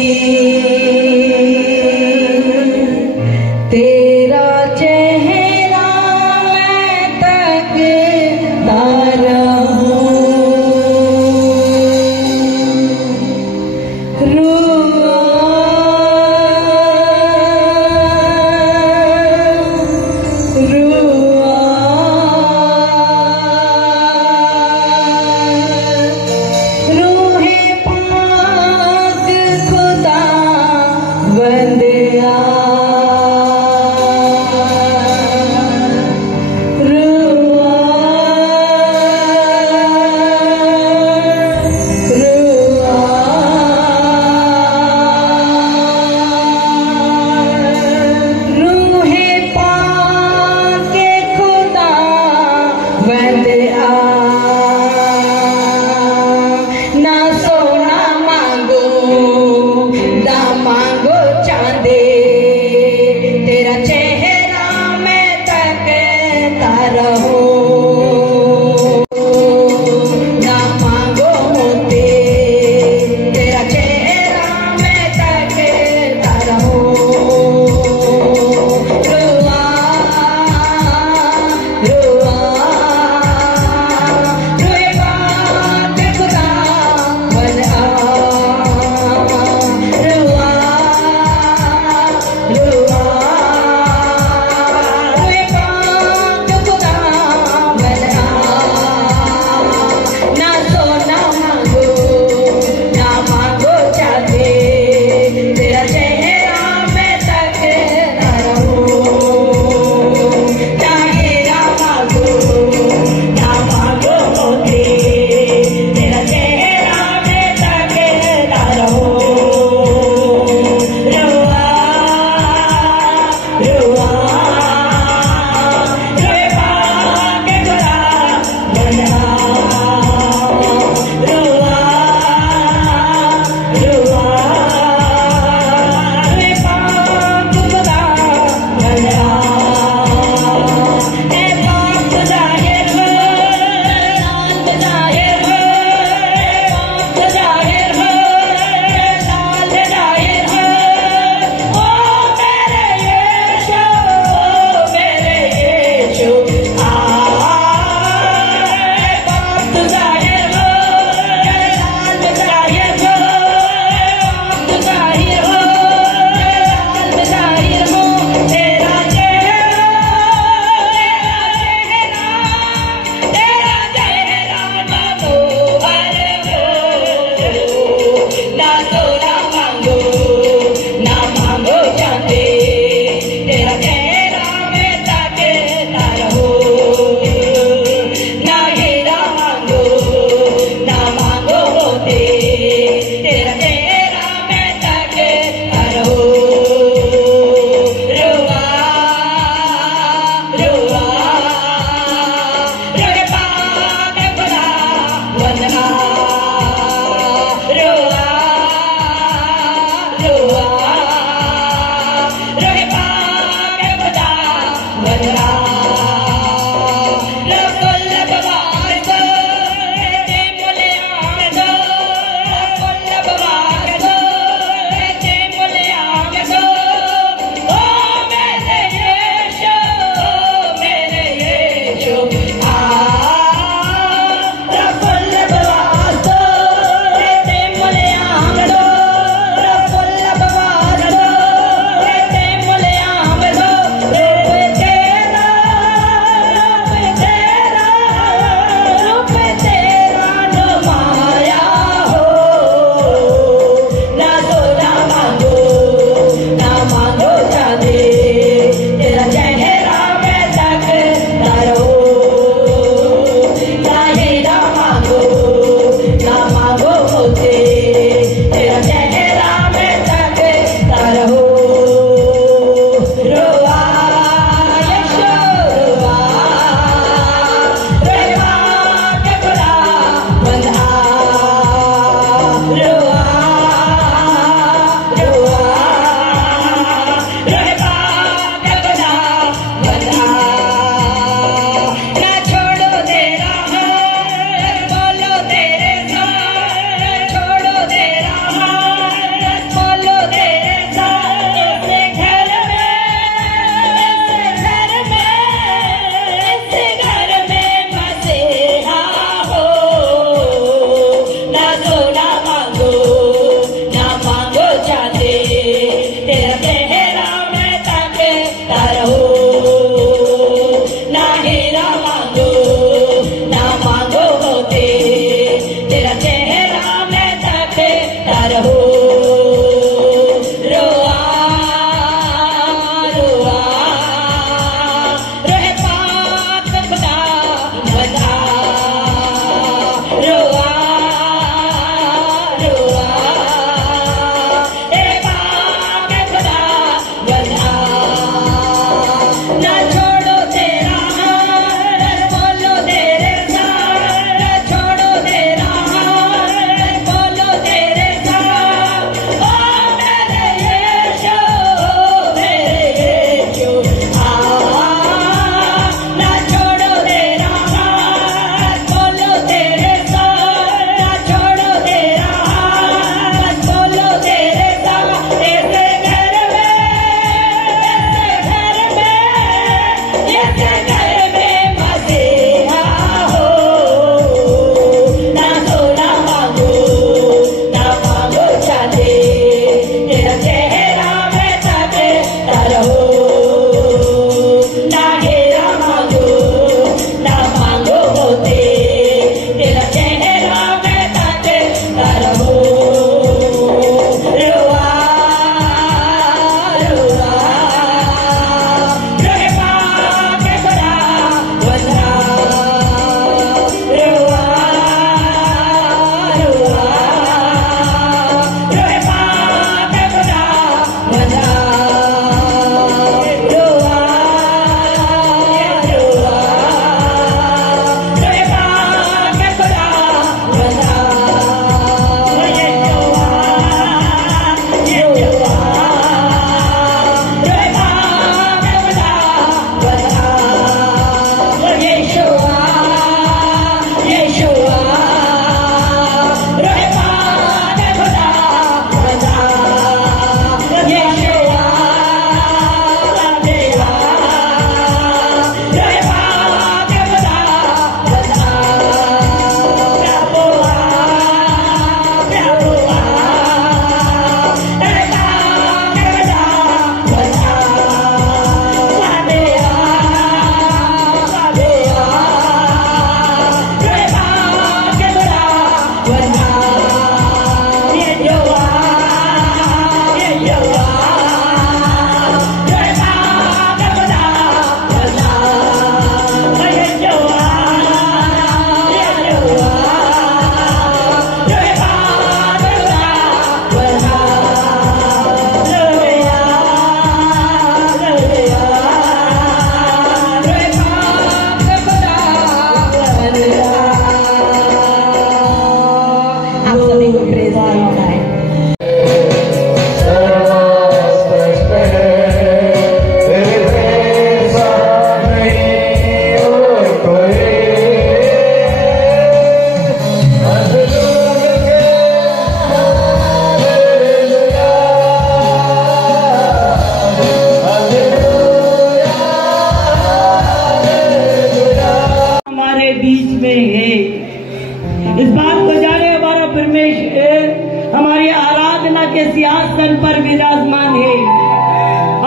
पर विराजमान है।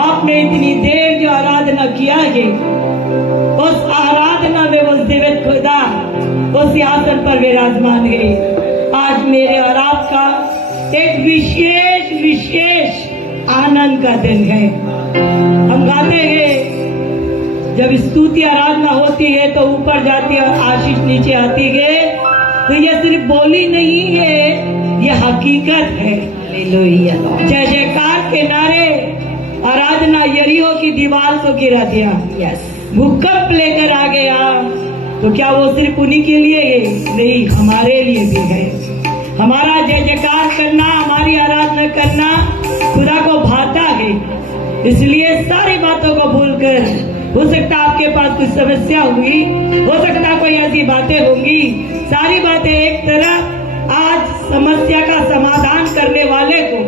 आपने इतनी देर जो आराधना किया है, उस आराधना में वो जीवित खुदा उस सिंहासन पर विराजमान है। आज मेरे और आपका एक विशेष विशेष आनंद का दिन है। हम गाते हैं, जब स्तुति आराधना होती है तो ऊपर जाती है और आशीष नीचे आती है। तो यह सिर्फ बोली नहीं है, यह हकीकत है। हालेलुया। जय जयकार के नारे आराधना यरीहो की दीवार को गिरा दिया। यस। भूकंप लेकर आ गया। तो क्या वो सिर्फ उन्हीं के लिए है? नहीं, हमारे लिए भी है। हमारा जय जयकार करना, हमारी आराधना करना खुदा को भाता है। इसलिए सारी बातों को भूलकर, हो सकता आपके पास कुछ समस्या हुई, हो सकता कोई ऐसी बातें होंगी, सारी बातें एक तरफ, आज समस्या का समाधान करने वाले को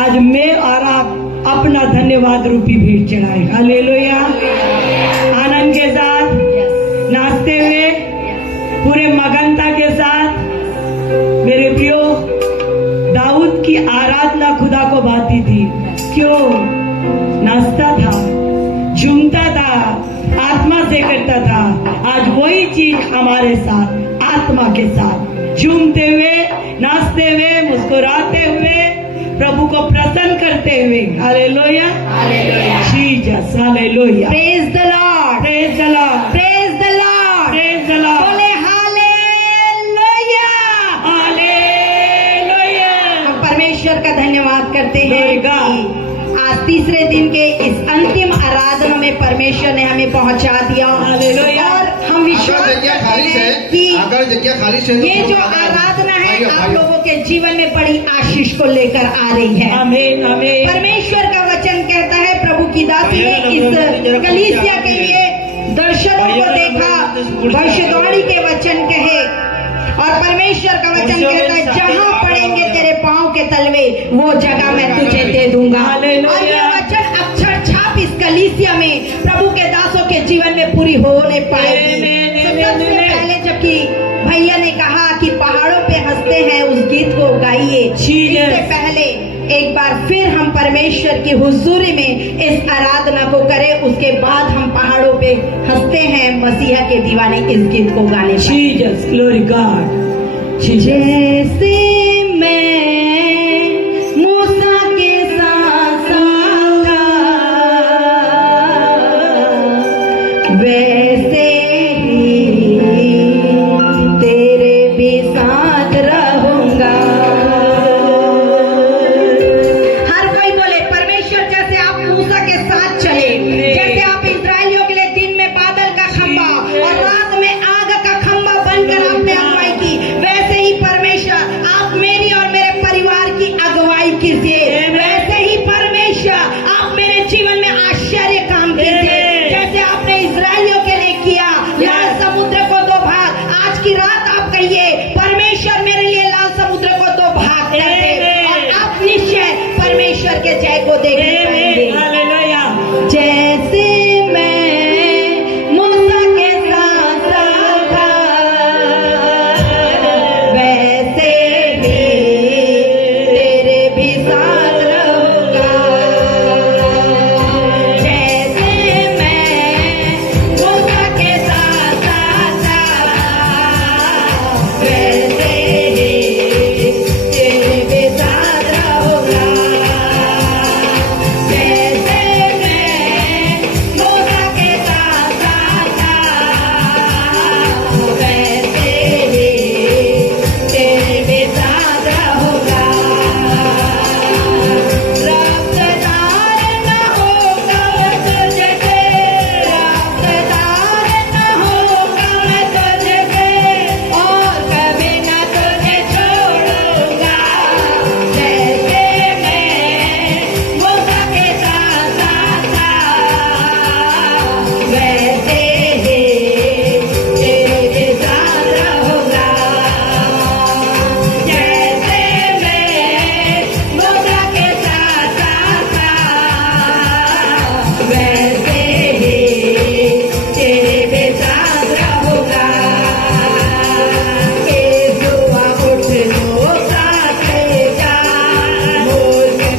आज मैं और आप अपना धन्यवाद रूपी भेंट चढ़ाए। हालेलुया। आनंद के साथ, नाचते हुए, पूरे मगनता के साथ। मेरे प्रियो, दाऊद की आराधना खुदा को भाती थी। क्यों? नाचता था, झूमता था, आत्मा से करता था। आज वही चीज हमारे साथ, आत्मा के साथ, झूमते हुए, नाचते हुए, मुस्कुराते हुए, प्रभु को प्रसन्न करते हुए। Hallelujah, hallelujah. Jesus, hallelujah. Praise the Lord, praise the Lord, praise the Lord, praise the Lord. बोले हालेलुया, हालेलुया। हम परमेश्वर का धन्यवाद करते हैं Glory God। कि आज तीसरे दिन के इस अंतिम आराधना में परमेश्वर ने हमें पहुंचा दिया। हालेलुया। और हम विश्वास अगर जगह करते खाली हैं है, कि अगर जगह खाली है, ये जो आराधना है आप लोगों के जीवन में बड़ी आशीष को लेकर आ रही है। आमीन, आमीन। परमेश्वर का वचन कहता है, प्रभु की दासी ने इस कलीसिया के लिए दर्शनों को देखा, भविष्यवाणी के वचन कहे, और परमेश्वर का वचन कहता है जहां पड़ेंगे तेरे पांव के तलवे वो जगह मैं तुझे दे दूंगा। और ये वचन अक्षर छाप इस कलीसिया में प्रभु के दासों के जीवन में पूरी होने पाएगी। सबसे पहले जबकि भैया ने कहा कि पहाड़ों पे हंसते हैं, उस गीत को गाइए। इससे पहले एक बार फिर हम परमेश्वर की हुजूरी में इस आराधना को करें, उसके बाद हम पहाड़ों पे हंसते हैं मसीहा के दीवाने इस गीत को गाने। Jesus, glory God. जैसे मैं मूसा के साथ था, वैसे ही तेरे भी साथ रहूंगा। हर कोई बोले परमेश्वर जैसे आप मूसा के साथ चले, जैसे आप इस्राएलियों के लिए दिन में बादल का खंभा और रात में आग का खंभा बनकर आपने अगुवाई की, वैसे ही परमेश्वर आप मेरी और मेरे परिवार की अगुवाई कीजिए। वैसे ही परमेश्वर आप मेरे जीवन में आश्चर्य काम कीजिए, जैसे आपने इस्राएलियों के लिए किया, लाल समुद्र को दो भाग। आज की रात आप कहिए परमेश्वर मेरे लिए लाल समुद्र को दो भाग कर दे, और आप निश्चय परमेश्वर के जय को देखने पाएंगे। हालेलुया। जैसे मैं मूसा के साथ था, वैसे ही तेरे भी साथ रहूंगा। जैसे मैं मूसा के साथ था, वैसे ही तेरे भी साथ रहूंगा। जैसे मैं मूसा के साथ था, वैसे ही तेरे भी साथ रहूंगा। रफ्तार न होगा मैं तुझसे, रफ्तार न होगा मैं तुझसे, और कभी न तुझे छोड़ूंगा। जैसे मैं मूसा के साथ था, वैसे ही तेरे भी साथ रहूंगा। जैसे मैं मूसा के साथ था, वैसे ही तेरे भी साथ रहूंगा। यीशुआ उठ लो साथ जा, मुझे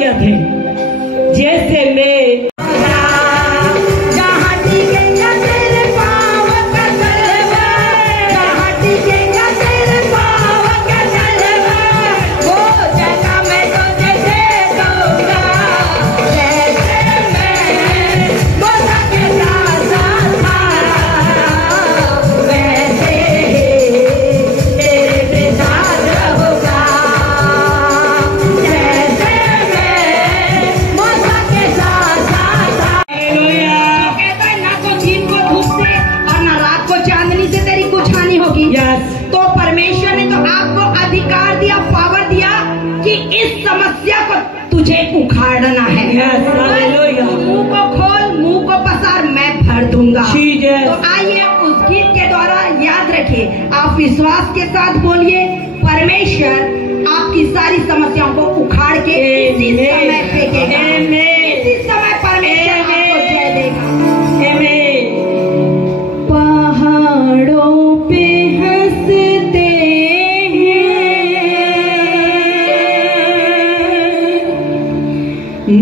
योग्य थे। जैसे मैं तो परमेश्वर ने तो आपको अधिकार दिया, पावर दिया कि इस समस्या को तुझे उखाड़ना है। मुंह को खोल, मुंह को पसार, मैं भर दूंगा। तो आइए उस गीत के द्वारा याद रखिए, आप विश्वास के साथ बोलिए, परमेश्वर आपकी सारी समस्याओं को उखाड़ के इसी समय फेंकेगा। इसी समय परमेश्वर आपको जय देगा। पहाड़ों पे हंसते हैं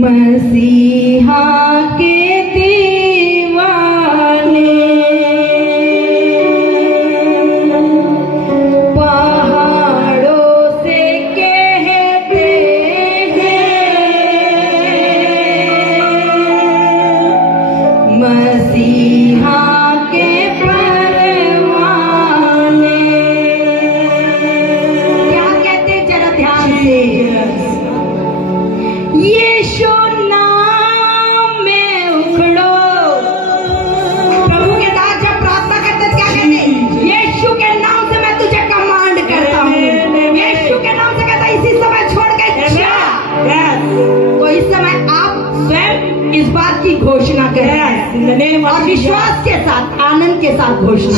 मसीहा के दीवाने, पहाड़ों से कहते हैं मसीहा के यीशु नाम में उखड़ो। प्रभु के दास जब प्रार्थना करते क्या कहते? यीशु के नाम से मैं तुझे कमांड करता हूँ। यीशु के नाम से कहता इसी समय छोड़ के जा। तो इस समय आप स्वयं इस बात की घोषणा करें और विश्वास के साथ, आनंद के साथ घोषणा।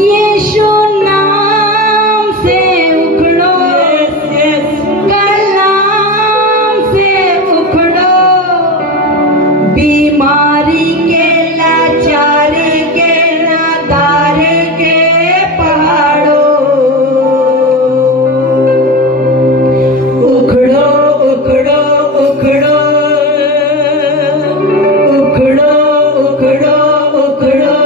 यीशु नाम से उखड़ो, बीमारी के, लाचारी के, नादार के पहाड़ों उखड़ो, उखड़ो, उखड़ो, उखड़ो, उखड़ो, उखड़ो।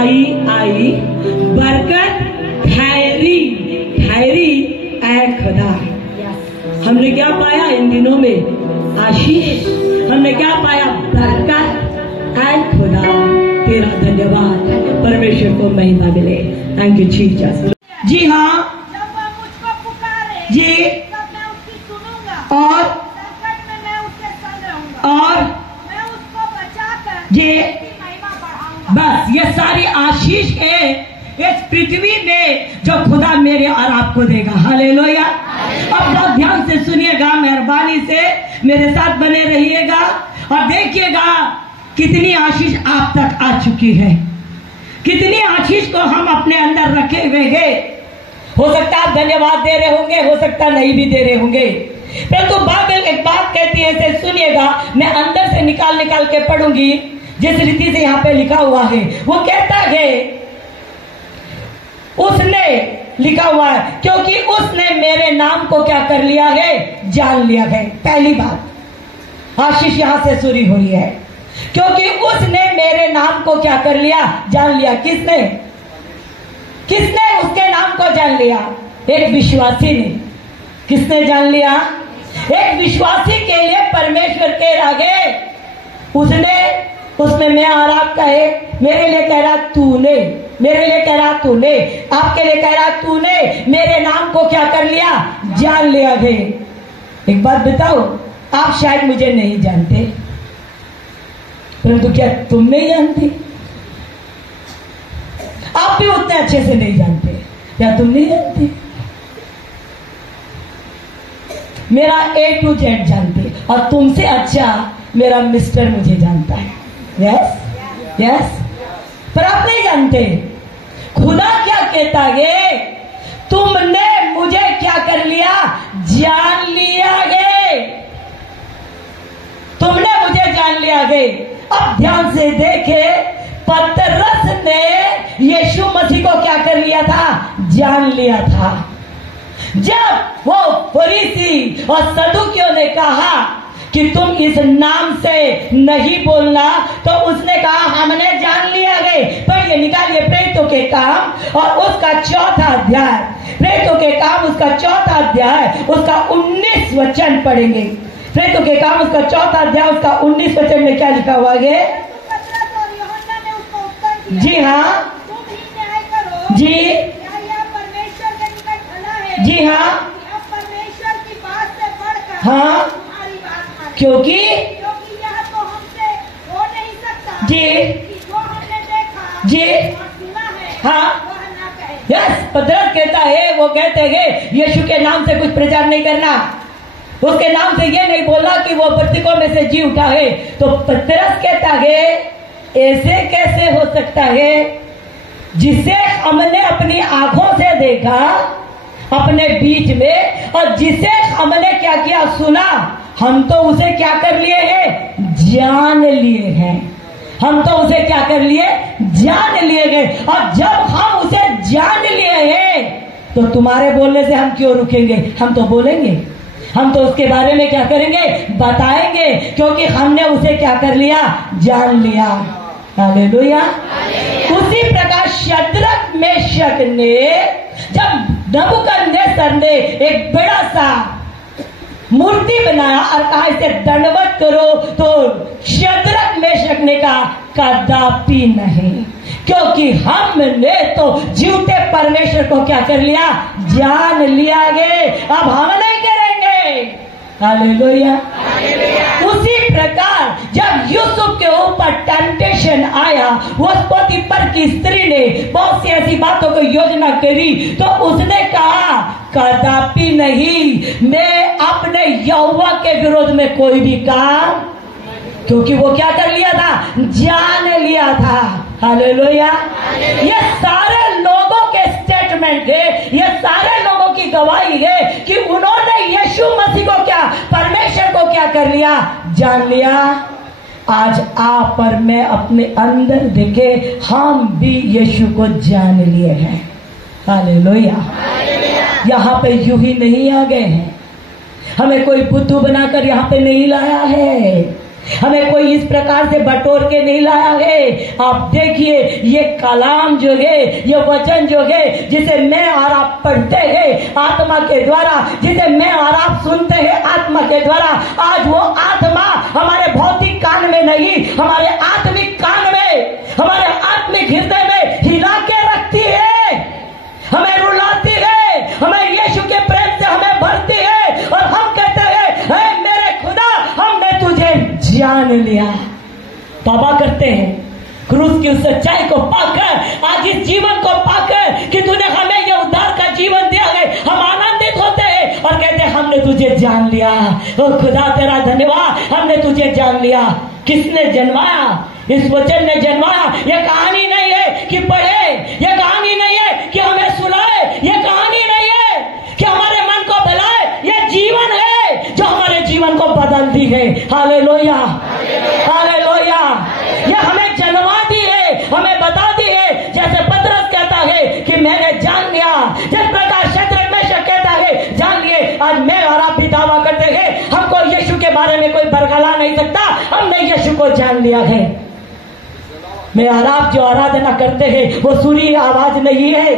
आई बरकत ठहरी ऐ खुदा। हमने क्या पाया इन दिनों में? आशीष। हमने क्या पाया? बरकत। ऐ खुदा तेरा धन्यवाद, परमेश्वर को महिमा मिले। Thank you Jesus. जी हाँ जब वह मुझको पुकारे जी, तब मैं उसकी सुनूंगा, और संकट में मैं उसके संग रहूंगा, और मैं उसको बचाकर जी, उसकी महिमा बढ़ाऊंगा। बस ये सारी आशीष है इस पृथ्वी में जो खुदा मेरे और आपको देगा। हालेलुया। अब बहुत ध्यान से सुनिएगा, मेहरबानी से मेरे साथ बने रहिएगा और देखिएगा कितनी आशीष आप तक आ चुकी है, कितनी आशीष को हम अपने अंदर रखे हुए हैं। हो सकता है आप धन्यवाद दे रहे होंगे, हो सकता नहीं भी दे रहे होंगे, परंतु बाइबल एक बात कहती है, इसे सुनिएगा, मैं अंदर से निकाल के पढ़ूंगी जिस रीति से यहाँ पे लिखा हुआ है। वो कहता है, उसने लिखा हुआ है, क्योंकि उसने मेरे नाम को क्या कर लिया है? जान लिया है। पहली बात आशीष यहां से शुरू हुई है, क्योंकि उसने मेरे नाम को क्या कर लिया? जान लिया। किसने उसके नाम को जान लिया? एक विश्वासी ने। किसने जान लिया? एक विश्वासी के लिए परमेश्वर के आगे उसमें मैं और आपका है, मेरे लिए कह रहा तूने, मेरे लिए कह रहा तूने, आपके लिए कह रहा तूने मेरे नाम को क्या कर लिया? जान लिया है। एक बात बताओ, आप शायद मुझे नहीं जानते, परंतु क्या तुम नहीं जानते? आप भी उतने अच्छे से नहीं जानते, क्या तुम नहीं जानते? मेरा A to Z जानते, और तुमसे अच्छा मेरा मिस्टर मुझे जानता है। यस, पर आप नहीं जानते। खुदा क्या कहता है? तुमने मुझे क्या कर लिया? जान लिया है। तुमने मुझे जान लिया है। अब ध्यान से देखे, पतरस ने यीशु मसीह को क्या कर लिया था? जान लिया था। जब वो फरीसी और सदूकियों ने कहा कि तुम इस नाम से नहीं बोलना, तो उसने कहा हमने जान लिया है। पर ये निकालिए प्रेरितों के काम और उसका 4था अध्याय, प्रेरितों के काम उसका 4था अध्याय, उसका 19 वचन पढ़ेंगे। प्रेरितों के काम उसका 4था अध्याय, उसका 19 वचन में क्या लिखा हुआ है? पतरस और यूहन्ना ने उसको उत्तर दिया, जी हाँ, तुम ही न्याय करो। जी, क्या यह परमेश्वर के निकट भला है? जी हाँ, कि अब परमेश्वर की बात से बढ़कर हाँ, तुम्हारी बात माने। क्योंकि यह तो हमसे हो नहीं सकता जी, कि जो हमने देखा जी, और सुना है हाँ, वह न कहे। यस, पतरस कहता है, वो कहते हैं यीशु के नाम से कुछ प्रचार नहीं करना, उसके नाम से ये नहीं बोलना कि वो मृतकों में से जी उठा है। तो पतरस कहता है, ऐसे कैसे हो सकता है? जिसे हमने अपनी आंखों से देखा अपने बीच में, और जिसे हमने क्या किया? सुना, हम तो उसे क्या कर लिए हैं? जान लिए हैं। हम तो उसे क्या कर लिए? जान लिए गए। और जब हम उसे जान लिए हैं, तो तुम्हारे बोलने से हम क्यों रुकेंगे? हम तो बोलेंगे, हम तो उसके बारे में क्या करेंगे? बताएंगे, क्योंकि हमने उसे क्या कर लिया? जान लिया। हालेलुया। उसी प्रकार शद्रक मेशक ने, जब नबूकदनेस्सर ने एक बड़ा सा मूर्ति बनाया और कहा इसे दंडवत करो, तो शद्रक मेशक ने कहा कदापि नहीं, क्योंकि हमने तो जीवते परमेश्वर को क्या कर लिया? जान लिया गए, अब हम नहीं करेंगे। हालेलुया। उसी प्रकार जब यूसुफ के ऊपर टेम्पटेशन आया, वो पोतीफर की स्त्री ने बहुत सी ऐसी बातों को योजना करी, तो उसने कहा कदापि नहीं, मैं अपने यहोवा के विरोध में कोई भी काम, क्योंकि वो क्या कर लिया था? जान लिया था। हालेलुया। ये सारे लोगों के स्टेटमेंट है, ये सारे लोगों की गवाही है कि उन्होंने यीशु मसीह को क्या, परमेश्वर को क्या कर लिया? जान लिया। आज आप और मैं अपने अंदर देखे, हम भी यीशु को जान लिए हैं। हालेलुया। यहाँ पे यूं ही नहीं आ गए हैं, हमें कोई बुद्धू बनाकर यहाँ पे नहीं लाया है। हमें कोई इस प्रकार से बटोर के नहीं लाया है। आप देखिए ये कलाम जो है, ये वचन जो है, जिसे मैं और आप पढ़ते हैं आत्मा के द्वारा, जिसे मैं और आप सुनते हैं आत्मा के द्वारा, आज वो आत्मा हमारे भौतिक कान में नहीं, हमारे आत्मिक कान में, हमारे आत्मिक हृदय में हिला के रखती है, हमें रुलाती है, हमें यीशु के प्रेम से हमें भरती है और हम कहते हैं, हे मेरे खुदा, हमने तुझे जान लिया। तौबा करते हैं क्रूस की उस सच्चाई को पाकर, आज इस जीवन को पाकर कि तूने हमें ये उद्धार का जीवन दिया है, हम आनंदित होते हैं और कहते हैं हमने तुझे जान लिया। ओ खुदा तेरा धन्यवाद, हमने तुझे जान लिया। किसने जन्माया? इस वचन ने जन्माया। ये कहानी नहीं है कि पढ़े, ये कहानी नहीं है कि हमें सुनाए, ये कहानी नहीं है कि हमारे मन को बहलाए, ये जीवन है जो हमारे जीवन को बदलती है। Hallelujah, hallelujah. ये हमें जन्माती है, हमें बताती है, जैसे पतरस कहता है कि मैंने जान लिया, जिस प्रकार शद्रक मेशक कहता है जान लिए। आज मैं और आप भी दावा करते हैं हमको यीशु के बारे में कोई बरगला नहीं सकता, हमने यीशु को जान लिया है। मैं और आप जो आराधना करते हैं वो सुरीली आवाज नहीं है।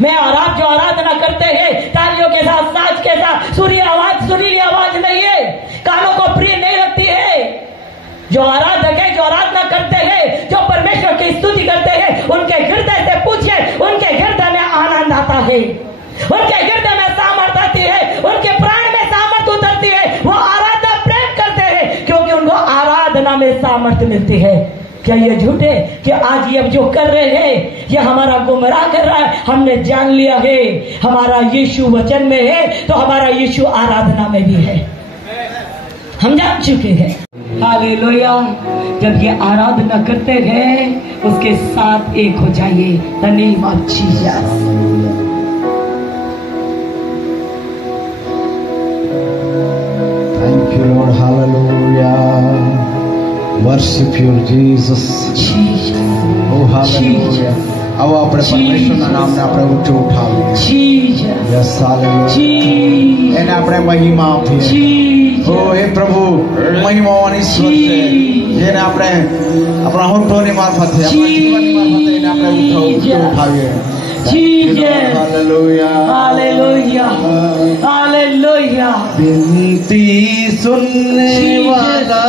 मैं और आप जो आराधना करते हैं तालियों के साथ, साज के साथ, सुरीली आवाज नहीं है, कानों को प्रिय नहीं लगती है। जो आराधक है, जो आराधना करते हैं, जो परमेश्वर की स्तुति करते हैं, उनके हृदय से पूछिए, उनके हृदय में आनंद आता है, उनके हृदय में सामर्थ आती है, उनके प्राण में सामर्थ उतरती है। वो आराधना प्रेम करते हैं क्योंकि उनको आराधना में सामर्थ मिलती है। क्या ये झूठ है कि आज ये जो कर रहे हैं ये हमारा गुमराह कर रहा है? हमने जान लिया है हमारा यीशु वचन में है तो हमारा यीशु आराधना में भी है, हम जान चुके हैं। हालेलुया। जब ये आराधना करते हैं उसके साथ एक हो जाइए। The name of Jesus. Thank you, Lord. Hallelujah. Worship you, Jesus. Oh, hallelujah. अब આપણે પરમેશ્વરના નામને આપણે ઊંચું ઉઠાવીએ. Yes, hallelujah. એને આપણે મહિમા આપીએ. ઓ હે પ્રભુ, મહિમાવાન ઈશ્વર છે જેને આપણે આપણા હોઠોની મારફતે, આપણા જીવનની મારફતે એને આપણે ઊંચું ઉઠાવીએ. Hallelujah. Hallelujah. Hallelujah. विनती सुनने वाला